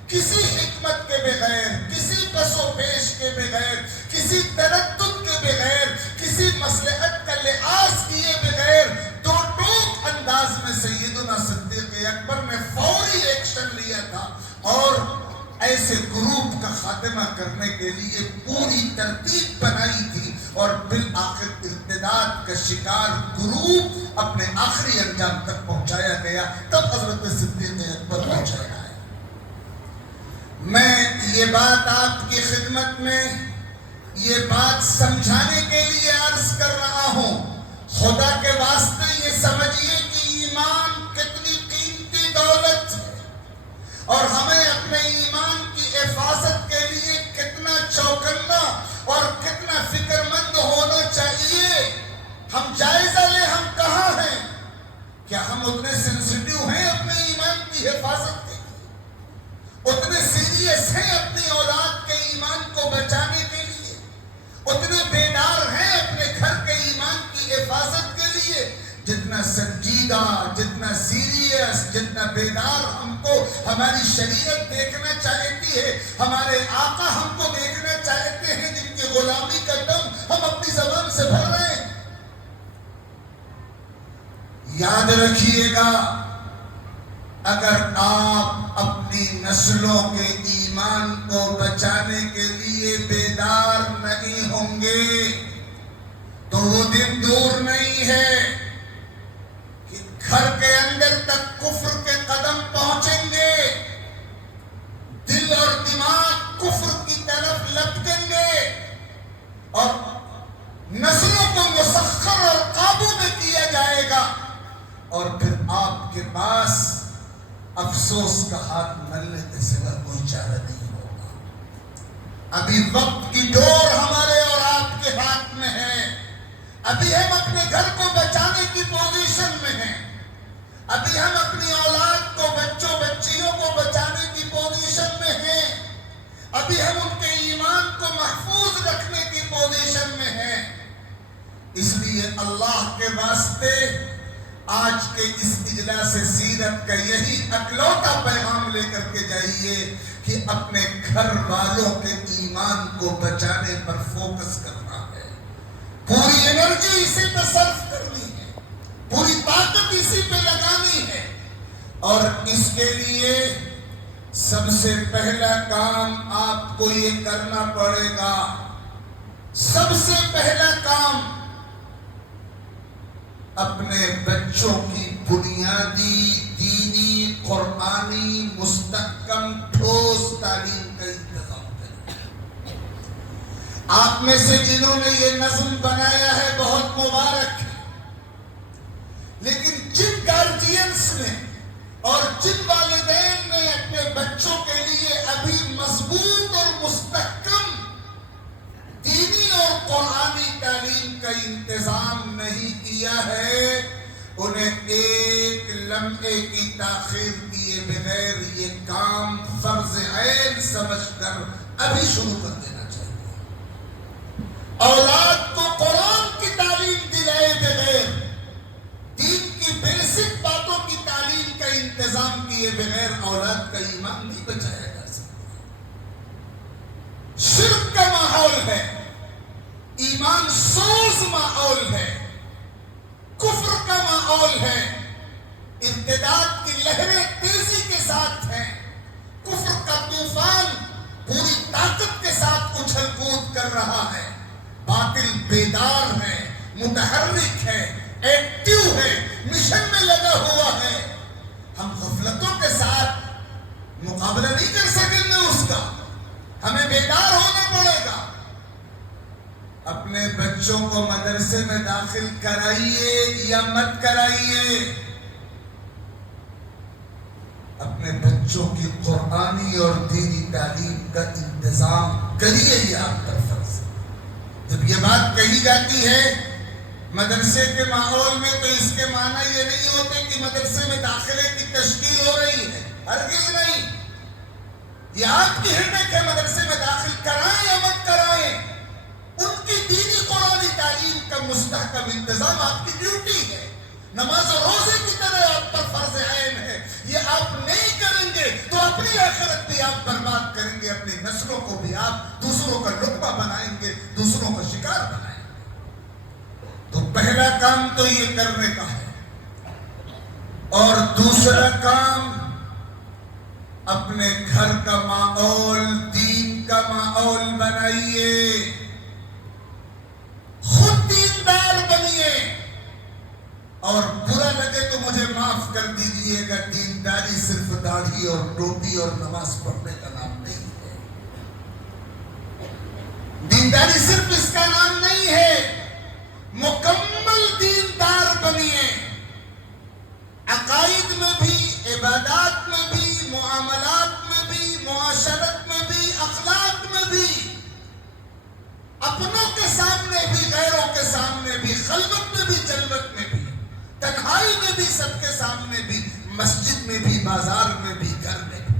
کسی حکمت کے بغیر، کسی پس و پیش کے بغیر، کسی تردد کے بغیر، کسی مصلحت کا لحاظ کیے بغیر، دو ٹوک انداز میں سیدنا صدیق اکبر نے فوری ایکشن لیا تھا، اور ایسے گروپ کا خاتمہ کرنے کے لیے پوری ترتیب بنائی تھی، اور بالآخر ارتداد کا شکار گروپ اپنے آخری انجام تک پہنچایا گیا، تب حضرت صدیق اکبر پہنچایا ہے۔ میں یہ بات آپ کی خدمت میں یہ بات سمجھانے کے لیے عرض کر رہا ہوں، خدا کے واسطے یہ سمجھیے کہ ایمان کتنی قیمتی دولت ہے، اور ہمیں اپنے ایمان کی حفاظت کے لیے کتنا چوکنا اور کتنا فکر مند ہونا چاہیے۔ ہم جائز کی حفاظت کے لیے، اتنے سیریس ہیں اپنی اولاد کے ایمان کو بچانے کے لیے، اتنے بیدار ہیں اپنے گھر کے ایمان کی حفاظت کے لیے، جتنا سنجیدہ، جتنا سیریس، جتنا بیدار ہم کو ہماری شریعت دیکھنا چاہتی ہے، ہمارے آقا ہم کو دیکھنا چاہتے ہیں، جن کی غلامی کا دم ہم اپنی زبان سے بھر رہے ہیں۔ یاد رکھیے گا، اگر آپ اپنی نسلوں کے ایمان کو بچانے کے لیے بیدار نہیں ہوں گے تو وہ دن دور نہیں ہے کہ گھر کے اندر تک کفر کے قدم پہنچیں گے، دل اور دماغ کفر کی طرف لپکیں گے، اور نسلوں کو مسخر اور قابو میں کیا جائے گا، اور پھر آپ کے پاس افسوس کا ہاتھ ملنے کے سوا کوئی چارہ نہیں ہوگا۔ ابھی وقت کی ڈور ہمارے اور آپ کے ہاتھ میں ہے، ابھی ہم اپنے گھر کو بچانے کی پوزیشن میں ہیں، ابھی ہم اپنی اولاد کو، بچوں بچیوں کو بچانے کی پوزیشن میں ہیں، ابھی ہم ان کے ایمان کو محفوظ رکھنے کی پوزیشن میں ہیں۔ اس لیے اللہ کے واسطے آج کے اس اجلاس سیرت کا یہی اکلوتا پیغام لے کر کے جائیے کہ اپنے گھر والوں کے ایمان کو بچانے پر فوکس کرنا ہے، پوری انرجی اسی پہ صرف کرنی ہے، پوری طاقت اسی پہ لگانی ہے، اور اس کے لیے سب سے پہلا کام آپ کو یہ کرنا پڑے گا، سب سے پہلا کام اپنے بچوں کی بنیادی دینی قرآنی مستحکم ٹھوس تعلیم کا انتظام کریں۔ آپ میں سے جنہوں نے یہ نظم بنایا ہے بہت مبارک ہے، لیکن جن گارجینس نے اور جن والدین نے اپنے بچوں کے لیے ابھی مضبوط اور مستحکم دینی اور قرآنی تعلیم کا انتظام نہیں کیا ہے، انہیں ایک لمحے کی تاخیر کیے بغیر یہ کام فرض عین سمجھ کر ابھی شروع کر دینا چاہیے۔ اولاد کو قرآن کی تعلیم دلائے بغیر، دین کی بیسک باتوں کی تعلیم کا انتظام کیے بغیر اولاد کا ایمان نہیں بچایا جا سکتا۔ شرک کا ماحول ہے، ایمان سوز ماحول ہے، کفر کا ماحول ہے، ارتداد کی لہریں تیزی کے ساتھ ہیں، کفر کا طوفان پوری طاقت کے ساتھ اچھل کود کر رہا ہے، باطل بیدار ہے، متحرک ہے، ایکٹیو ہے، مشن میں لگا ہوا ہے۔ ہم غفلتوں کے ساتھ مقابلہ نہیں کر سکیں گے اس کا، ہمیں بیدار ہونا پڑے گا۔ اپنے بچوں کو مدرسے میں داخل کرائیے یا مت کرائیے، اپنے بچوں کی قرآنی اور دینی تعلیم کا انتظام کریے، یہ آپ کا فرض ہے۔ جب یہ بات کہی جاتی ہے مدرسے کے ماحول میں تو اس کے معنی یہ نہیں ہوتے کہ مدرسے میں داخلے کی تشکیل ہو رہی ہے، ہرگز نہیں۔ یہ آپ کی ہمت ہے، مدرسے میں داخل کرائیں یا مت کرائیں، ان کی دینی قرآنی تعلیم کا مستحکم انتظام آپ کی ڈیوٹی ہے، نماز و روزے کی طرح آپ پر فرض عین ہے۔ یہ آپ نہیں کریں گے تو اپنی آخرت بھی آپ برباد کریں گے، اپنی نسلوں کو بھی آپ دوسروں کا لقمہ بنائیں گے، دوسروں کا شکار بنائیں گے۔ تو پہلا کام تو یہ کرنے کا ہے، اور دوسرا کام اپنے گھر کا ماحول دین کا ماحول بنائیے، خود دیندار بنیے، اور برا لگے تو مجھے معاف کر دیجئے گا، دینداری صرف داڑھی اور ٹوپی اور نماز پڑھنے کا نام نہیں ہے، دینداری صرف اس کا نام نہیں ہے۔ مکمل دیندار بنیے، عقائد میں بھی، عبادات میں بھی، معاملات میں بھی، معاشرت میں بھی، اخلاق میں بھی، اپنوں کے سامنے بھی، غیروں کے سامنے بھی، خلوت میں بھی، جلوت میں بھی، تنہائی میں بھی، سب کے سامنے بھی مسجد میں بھی، بازار میں بھی، گھر میں بھی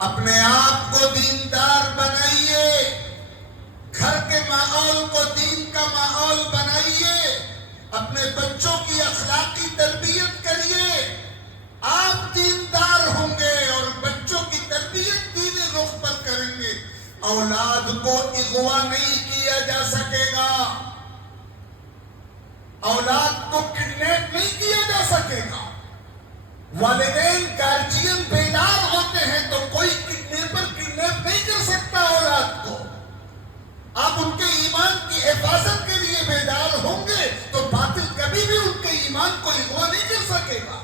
اپنے آپ کو دیندار بنائیے، گھر کے ماحول کو دین کا ماحول بنائیے، اپنے بچوں کی اخلاقی تربیت کریے۔ آپ دیندار ہوں گے اور بچوں کی تربیت دین رخ پر کریں گے، اولاد کو اغوا نہیں کیا جا سکے گا، اولاد کو کڈنیپ نہیں کیا جا سکے گا۔ والدین گارجین بیدار ہوتے ہیں تو کوئی کڈنیپ نہیں کر سکتا اولاد کو۔ آپ ان کے ایمان کی حفاظت کے لیے بیدار ہوں گے تو باطل کبھی بھی ان کے ایمان کو اغوا نہیں کر سکے گا۔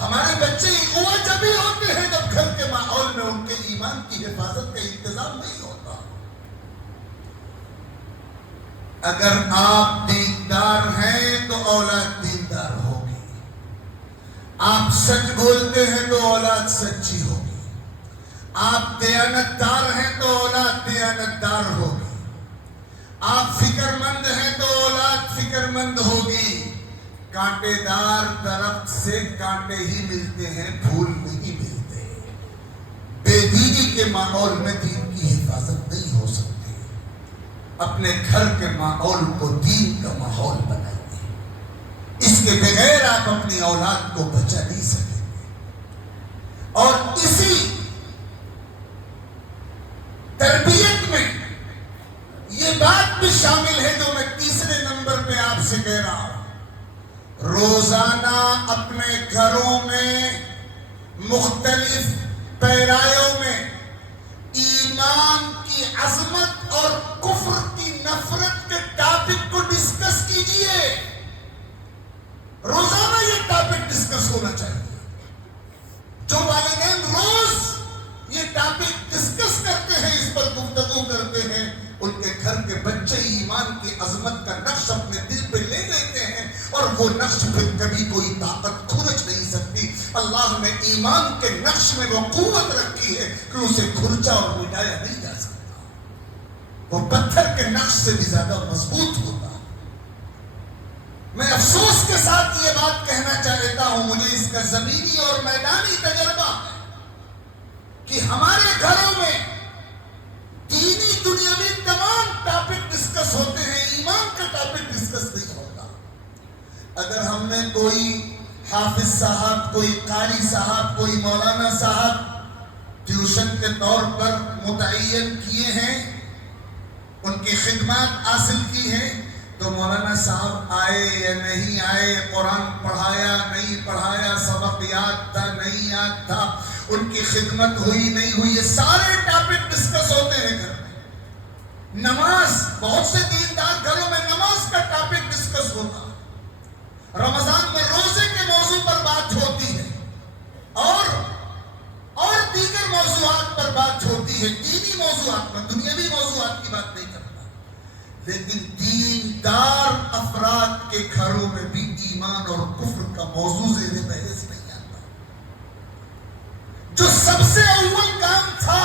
ہمارے بچے اغوا جب ہی ہوتے ہیں جب گھر کے ماحول میں ان کے ایمان کی حفاظت کا انتظام نہیں ہوتا۔ اگر آپ دیندار ہیں تو اولاد دیندار ہوگی، آپ سچ بولتے ہیں تو اولاد سچی ہوگی، آپ دیانتدار ہیں تو اولاد دیانتدار ہوگی، آپ فکر مند ہیں تو اولاد فکر مند ہوگی۔ کانٹے دار درخت سے کانٹے ہی ملتے ہیں، پھول نہیں ملتے۔ بے دینی کے ماحول میں دین کی حفاظت نہیں ہو سکتی۔ اپنے گھر کے ماحول کو دین کا ماحول بنائیے، اس کے بغیر آپ اپنی اولاد کو بچا نہیں سکیں گے۔ اور اسی تربیت میں یہ بات بھی شامل ہے جو میں تیسرے نمبر پہ آپ سے کہہ رہا ہوں، روزانہ اپنے گھروں میں مختلف پیرایوں میں ایمان کی عظمت اور کفر کی نفرت کے ٹاپک کو ڈسکس کیجئے۔ روزانہ یہ ٹاپک ڈسکس ہونا چاہیے۔ جو والدین روز یہ ٹاپک ڈسکس کرتے ہیں، اس پر گفتگو کرتے ہیں، ان کے گھر کے بچے ایمان کی عظمت کا نقش اپنے دل پہ لے لیتے ہیں، اور وہ نقش پھر کبھی کوئی طاقت کھرچ نہیں سکتی۔ اللہ نے ایمان کے نقش میں وہ قوت رکھی ہے کہ اسے کھرچا اور مٹایا نہیں جا سکتا، وہ پتھر کے نقش سے بھی زیادہ مضبوط ہوتا۔ میں افسوس کے ساتھ یہ بات کہنا چاہتا ہوں، مجھے اس کا زمینی اور میدانی تجربہ ہے کہ ہمارے گھروں میں دینی دنیاوی تمام ٹاپک ڈسکس ہوتے ہیں، ایمان کا ٹاپک ڈسکس نہیں ہوتا۔ اگر ہم نے کوئی حافظ صاحب، کوئی قاری صاحب، کوئی مولانا صاحب ٹیوشن کے طور پر متعین کیے ہیں، ان کی خدمات حاصل کی ہیں، تو مولانا صاحب آئے یا نہیں آئے، قرآن پڑھایا نہیں پڑھایا، سبق یاد تھا نہیں یاد تھا، ان کی خدمت ہوئی نہیں ہوئی، یہ سارے ٹاپک ڈسکس ہوتے ہیں گھر میں۔ نماز، بہت سے دیندار گھروں میں نماز کا ٹاپک ڈسکس ہوتا ہے، رمضان میں روزے کے موضوع پر بات ہوتی ہے، اور دیگر موضوعات پر بات ہوتی ہے، دینی موضوعات پر، دنیاوی موضوعات کی بات نہیں کرتا۔ لیکن دیندار افراد کے گھروں میں بھی ایمان اور کفر کا موضوع زیر بحث نہیں آتا۔ جو سب سے اول کام تھا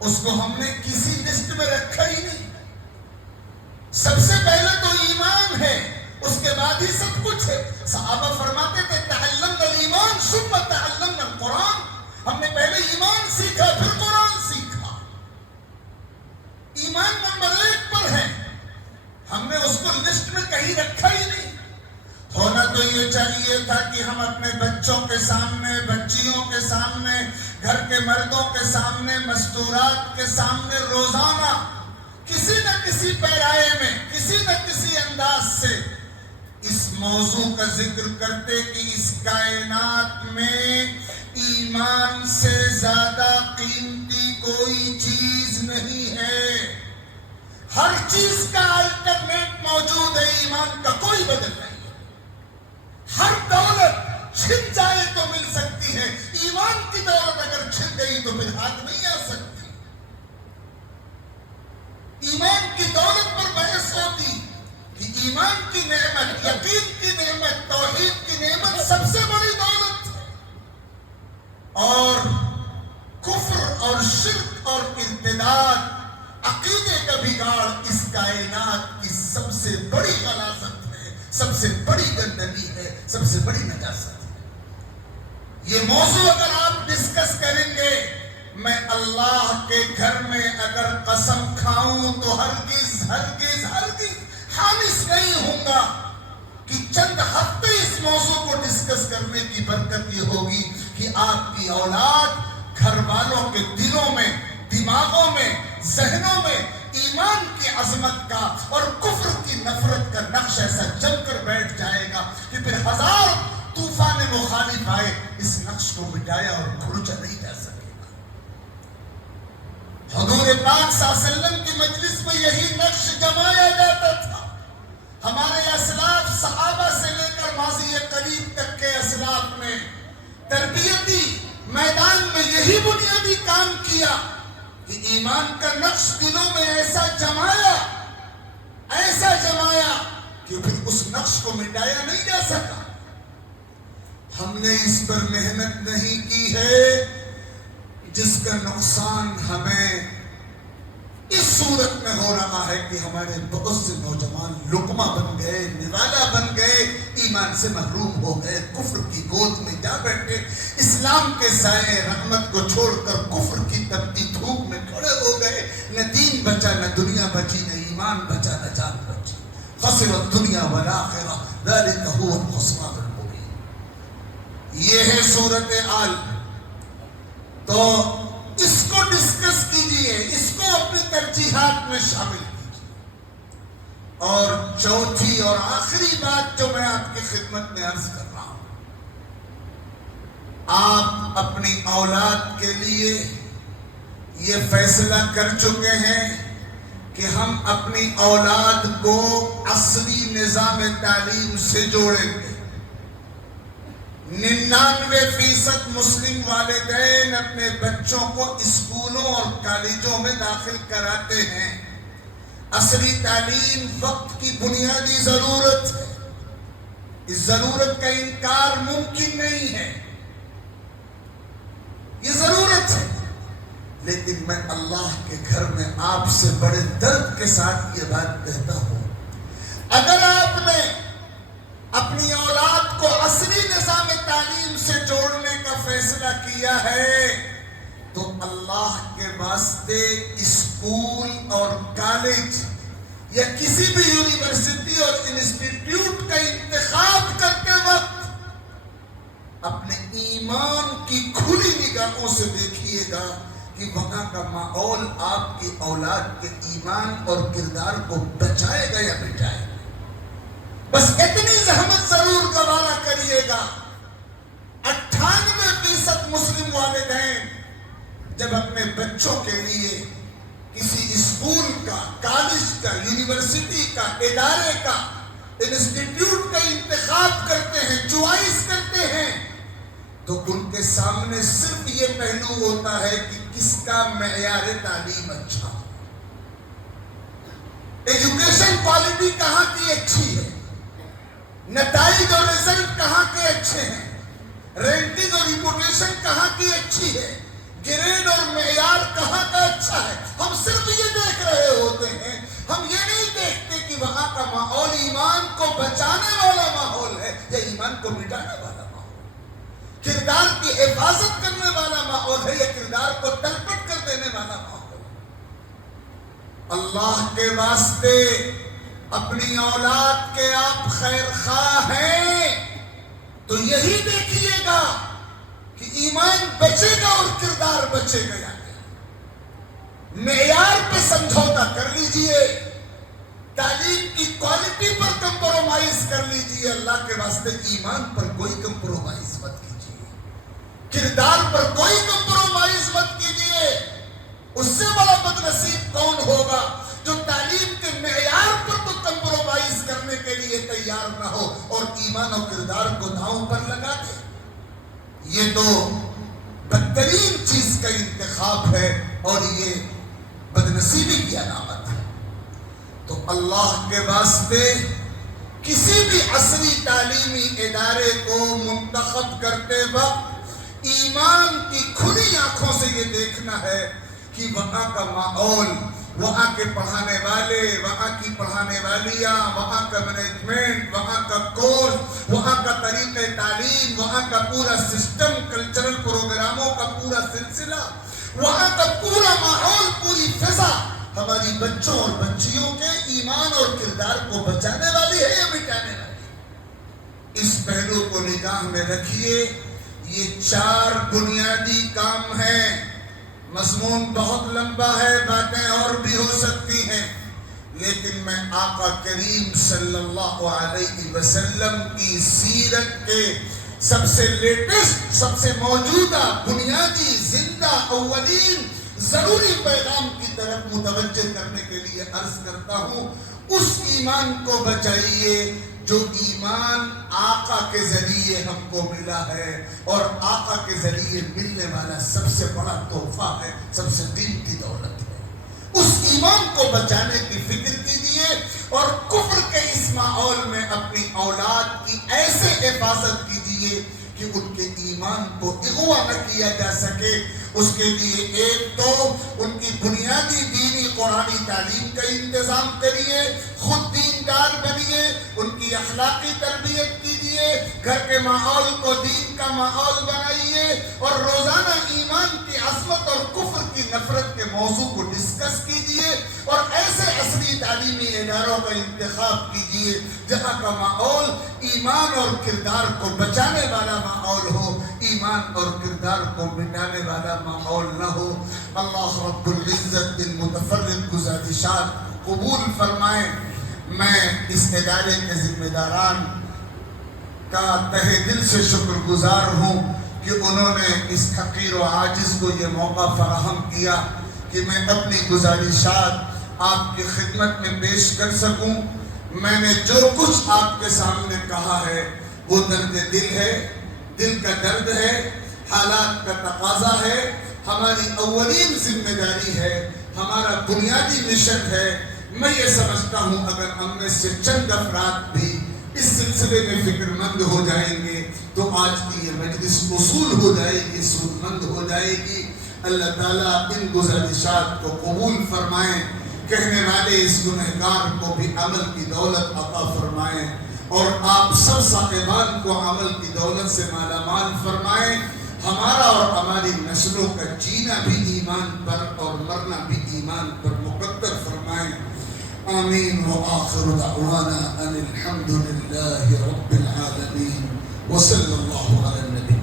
اس کو ہم نے کسی لسٹ میں رکھا ہی نہیں۔ سب سے پہلے تو ایمان ہے، اس کے بعد ہی سب کچھ ہے۔ صحابہ فرماتے تھے تعلمنا الایمان ثم تعلمنا القرآن، ہم نے پہلے ایمان سیکھا پھر قرآن سیکھا۔ ایمان نمبر 1 پر ہے، ہم نے اس کو لسٹ میں کہیں رکھا ہی نہیں۔ ہونا تو یہ چاہیے تھا کہ ہم اپنے بچوں کے سامنے، بچیوں کے سامنے، گھر کے مردوں کے سامنے، مستورات کے سامنے روزانہ کسی نہ کسی پیرائے میں، کسی نہ کسی انداز سے اس موضوع کا ذکر کرتے کہ اس کائنات میں ایمان سے زیادہ قیمتی کوئی چیز نہیں ہے۔ ہر چیز کا الٹرنیٹ موجود ہے، ایمان کا کوئی بدل نہیں ہے۔ ہر دولت چھن جائے تو مل سکتی ہے، ایمان کی دولت اگر چھن گئی تو پھر ہاتھ نہیں آ سکتی۔ ایمان کی دولت پر بحث ہوتی کہ ایمان کی نعمت، یقین کی نعمت، توحید کی نعمت سب سے بڑی دولت ہے، اور کفر اور شرک اور ارتداد، عقیدے کا بگاڑ اس کائنات کی سب سے بڑی غلاظت ہے، سب سے بڑی گندگی ہے، سب سے بڑی نجاست ہے۔ یہ موضوع اگر آپ ڈسکس کریں گے، میں اللہ کے گھر میں اگر قسم کھاؤں تو ہرگز ہرگز ہرگز حامس نہیں ہوں گا کہ چند ہفتے اس موضوع کو ڈسکس کرنے کی برکت یہ ہوگی کہ آپ کی اولاد گھر والوں کے دلوں میں، دماغوں میں، ذہنوں میں ایمان کی عظمت کا اور کفر کی نفرت کا نقش ایسا جم کر بیٹھ جائے گا کہ پھر ہزار طوفان مخالف آئے، اس نقش کو مٹایا اور کھرچا نہیں جا سکے گا۔ حضور پاک صلی اللہ علیہ وسلم کی مجلس میں یہی نقش جمایا جاتا تھا۔ ہمارے اسلاف صحابہ سے لے کر ماضی قریب تک کے اسلاف نے تربیتی میدان میں یہی بنیادی کام کیا کہ ایمان کا نقش دلوں میں ایسا جمایا کہ پھر اس نقش کو مٹایا نہیں جا سکا۔ ہم نے اس پر محنت نہیں کی ہے، جس کا نقصان ہمیں اس صورت میں ہو رہا ہے کہ ہمارے بہت سے نوجوان لقمہ بن گئے، نوالا بن گئے، ایمان سے محروم ہو گئے، کفر کی گود میں جا بیٹھے، اسلام کے سائے رحمت کو چھوڑ کر کفر کی تپتی دھوپ میں کھڑے ہو گئے۔ نہ دین بچا، نہ دنیا بچی، نہ ایمان بچا، نہ جان بچی۔ خسر الدنیا والآخرہ ذلک هو الخسران المبین۔ یہ ہے صورتحال۔ تو اس کو ڈسکس کیجئے، اس کو اپنی ترجیحات میں شامل کیجئے۔ اور چوتھی اور آخری بات جو میں آپ کی خدمت میں عرض کر رہا ہوں، آپ اپنی اولاد کے لیے یہ فیصلہ کر چکے ہیں کہ ہم اپنی اولاد کو عصری نظام تعلیم سے جوڑیں گے۔ 99% مسلم والدین اپنے بچوں کو اسکولوں اور کالجوں میں داخل کراتے ہیں۔ عصری تعلیم وقت کی بنیادی ضرورت ہے، اس ضرورت کا انکار ممکن نہیں ہے، یہ ضرورت ہے۔ لیکن میں اللہ کے گھر میں آپ سے بڑے درد کے ساتھ یہ بات کہتا ہوں، اگر آپ نے اپنی اولاد کو عصری نظام تعلیم سے جوڑنے کا فیصلہ کیا ہے تو اللہ کے واسطے اسکول اور کالج یا کسی بھی یونیورسٹی اور انسٹیٹیوٹ کا انتخاب کرتے وقت اپنے ایمان کی کھلی نگاہوں سے دیکھیے گا کہ وہاں کا ماحول آپ کی اولاد کے ایمان اور کردار کو بچائے گا یا بچائے گا۔ بس اتنی زحمت ضرور گوارا کریے گا۔ 98% مسلم والدین جب اپنے بچوں کے لیے کسی اسکول کا، کالج کا، یونیورسٹی کا، ادارے کا، انسٹیٹیوٹ کا انتخاب کرتے ہیں، چوائس کرتے ہیں، تو ان کے سامنے صرف یہ پہلو ہوتا ہے کہ کس کا معیار تعلیم اچھا ہو، ایجوکیشن کوالٹی کہاں کی اچھی ہے، نتائج اور رزلٹ کہاں کے اچھے ہیں، رینکنگ اور ریپوٹیشن کہاں کی اچھی ہے، گریڈ اور معیار کہاں کا اچھا ہے۔ ہم صرف یہ دیکھ رہے ہوتے ہیں، ہم یہ نہیں دیکھتے کہ وہاں کا ماحول ایمان کو بچانے والا ماحول ہے یا ایمان کو مٹانے والا ماحول، کردار کی حفاظت کرنے والا ماحول ہے یا کردار کو تلپٹ کر دینے والا ماحول۔ اللہ کے واسطے اپنی اولاد کے آپ خیر خواہ ہیں تو یہی دیکھیے گا کہ ایمان بچے گا اور کردار بچے گا یا نہیں۔ معیار پہ سمجھوتا کر لیجئے، تعلیم کی کوالٹی پر کمپرومائز کر لیجئے، اللہ کے واسطے ایمان پر کوئی کمپرومائز مت کیجئے، کردار پر کوئی کمپرومائز مت کیجئے۔ اس سے بڑا بدنصیب کون ہوگا جو تعلیم کے معیار پر تو کمپرومائز کرنے کے لیے تیار نہ ہو اور ایمان اور کردار کو داؤں پر لگا دے۔ یہ تو بدترین چیز کا انتخاب ہے اور یہ بدنصیبی کی علامت ہے۔ تو اللہ کے واسطے کسی بھی عصری تعلیمی ادارے کو منتخب کرتے وقت ایمان کی کھلی آنکھوں سے یہ دیکھنا ہے کہ وہاں کا ماحول وہاں کے پڑھانے والے، وہاں کی پڑھانے والیاں، وہاں کا مینجمنٹ، وہاں کا کورس، وہاں کا طریقہ تعلیم، وہاں کا پورا سسٹم، کلچرل پروگراموں کا پورا سلسلہ، وہاں کا پورا ماحول، پوری فضا ہماری بچوں اور بچیوں کے ایمان اور کردار کو بچانے والی ہے یا مٹانے والی؟ اس پہلو کو نگاہ میں رکھیے۔ یہ 4 بنیادی کام ہیں۔ مضمون بہت لمبا ہے، باتیں اور بھی ہو سکتی ہیں، لیکن میں آقا کریم صلی اللہ علیہ وسلم کی سیرت کے سب سے لیٹسٹ، سب سے موجودہ، بنیادی، زندہ، اولین ضروری پیغام کی طرف متوجہ کرنے کے لیے عرض کرتا ہوں، اس ایمان کو بچائیے جو ایمان آقا کے ذریعے ہم کو ملا ہے، اور آقا کے ذریعے ملنے والا سب سے بڑا تحفہ ہے، سب سے قیمتی دولت ہے۔ اس ایمان کو بچانے کی فکر کیجیے، اور کفر کے اس ماحول میں اپنی اولاد کی ایسے حفاظت کیجیے کہ ان کے ایمان کو اغوا نہ کیا جا سکے۔ اس کے لیے ایک تو ان کی بنیادی دینی قرآنی تعلیم کا انتظام کریے، خود دیندار بنیے، ان کی اخلاقی تربیت کیجیے، گھر کے ماحول کو دین کا ماحول بنائیے، اور روزانہ ایمان کی عظمت اور کفر کی نفرت کے موضوع کو ڈسکس کیجیے، اور ایسے عصری تعلیمی اداروں کا انتخاب کیجیے جہاں کا ماحول ایمان اور کردار کو بچانے والا ماحول ہو، ایمان اور کردار کو مٹانے والا ماحول نہ ہو۔ اللہ رب العزت ان متفرد گزارشات قبول فرمائے۔ میں اس ادارے کے ذمہ داران کا تہہ دل سے شکر گزار ہوں کہ انہوں نے اس حقیر و عاجز کو یہ موقع فراہم کیا کہ میں اپنی گزارشات آپ کی خدمت میں پیش کر سکوں۔ میں نے جو کچھ آپ کے سامنے کہا ہے وہ درد دل ہے، دل کا درد ہے، حالات کا تقاضا ہے، ہماری اولین ذمہ داری ہے، ہمارا بنیادی مشن ہے۔ میں یہ سمجھتا ہوں اگر ہم میں سے چند افراد بھی اس سلسلے میں فکر مند ہو جائیں گے تو آج کی یہ مجلس اصول ہو جائے گی، سود مند ہو جائے گی۔ اللہ تعالیٰ ان گزارشات کو قبول فرمائیں، کہنے والے اس گنہگار کو بھی عمل کی دولت عطا فرمائیں، اور آپ سب صاحبان کو عمل کی دولت سے مالا مال فرمائیں۔ ہمارا اور ہماری نسلوں کا جینا بھی ایمان پر اور مرنا بھی ایمان پر مقدر فرمائیں۔ آمین۔ وآخر دعوانا ان الحمد للہ رب العالمین، وصلی اللہ علی النبی۔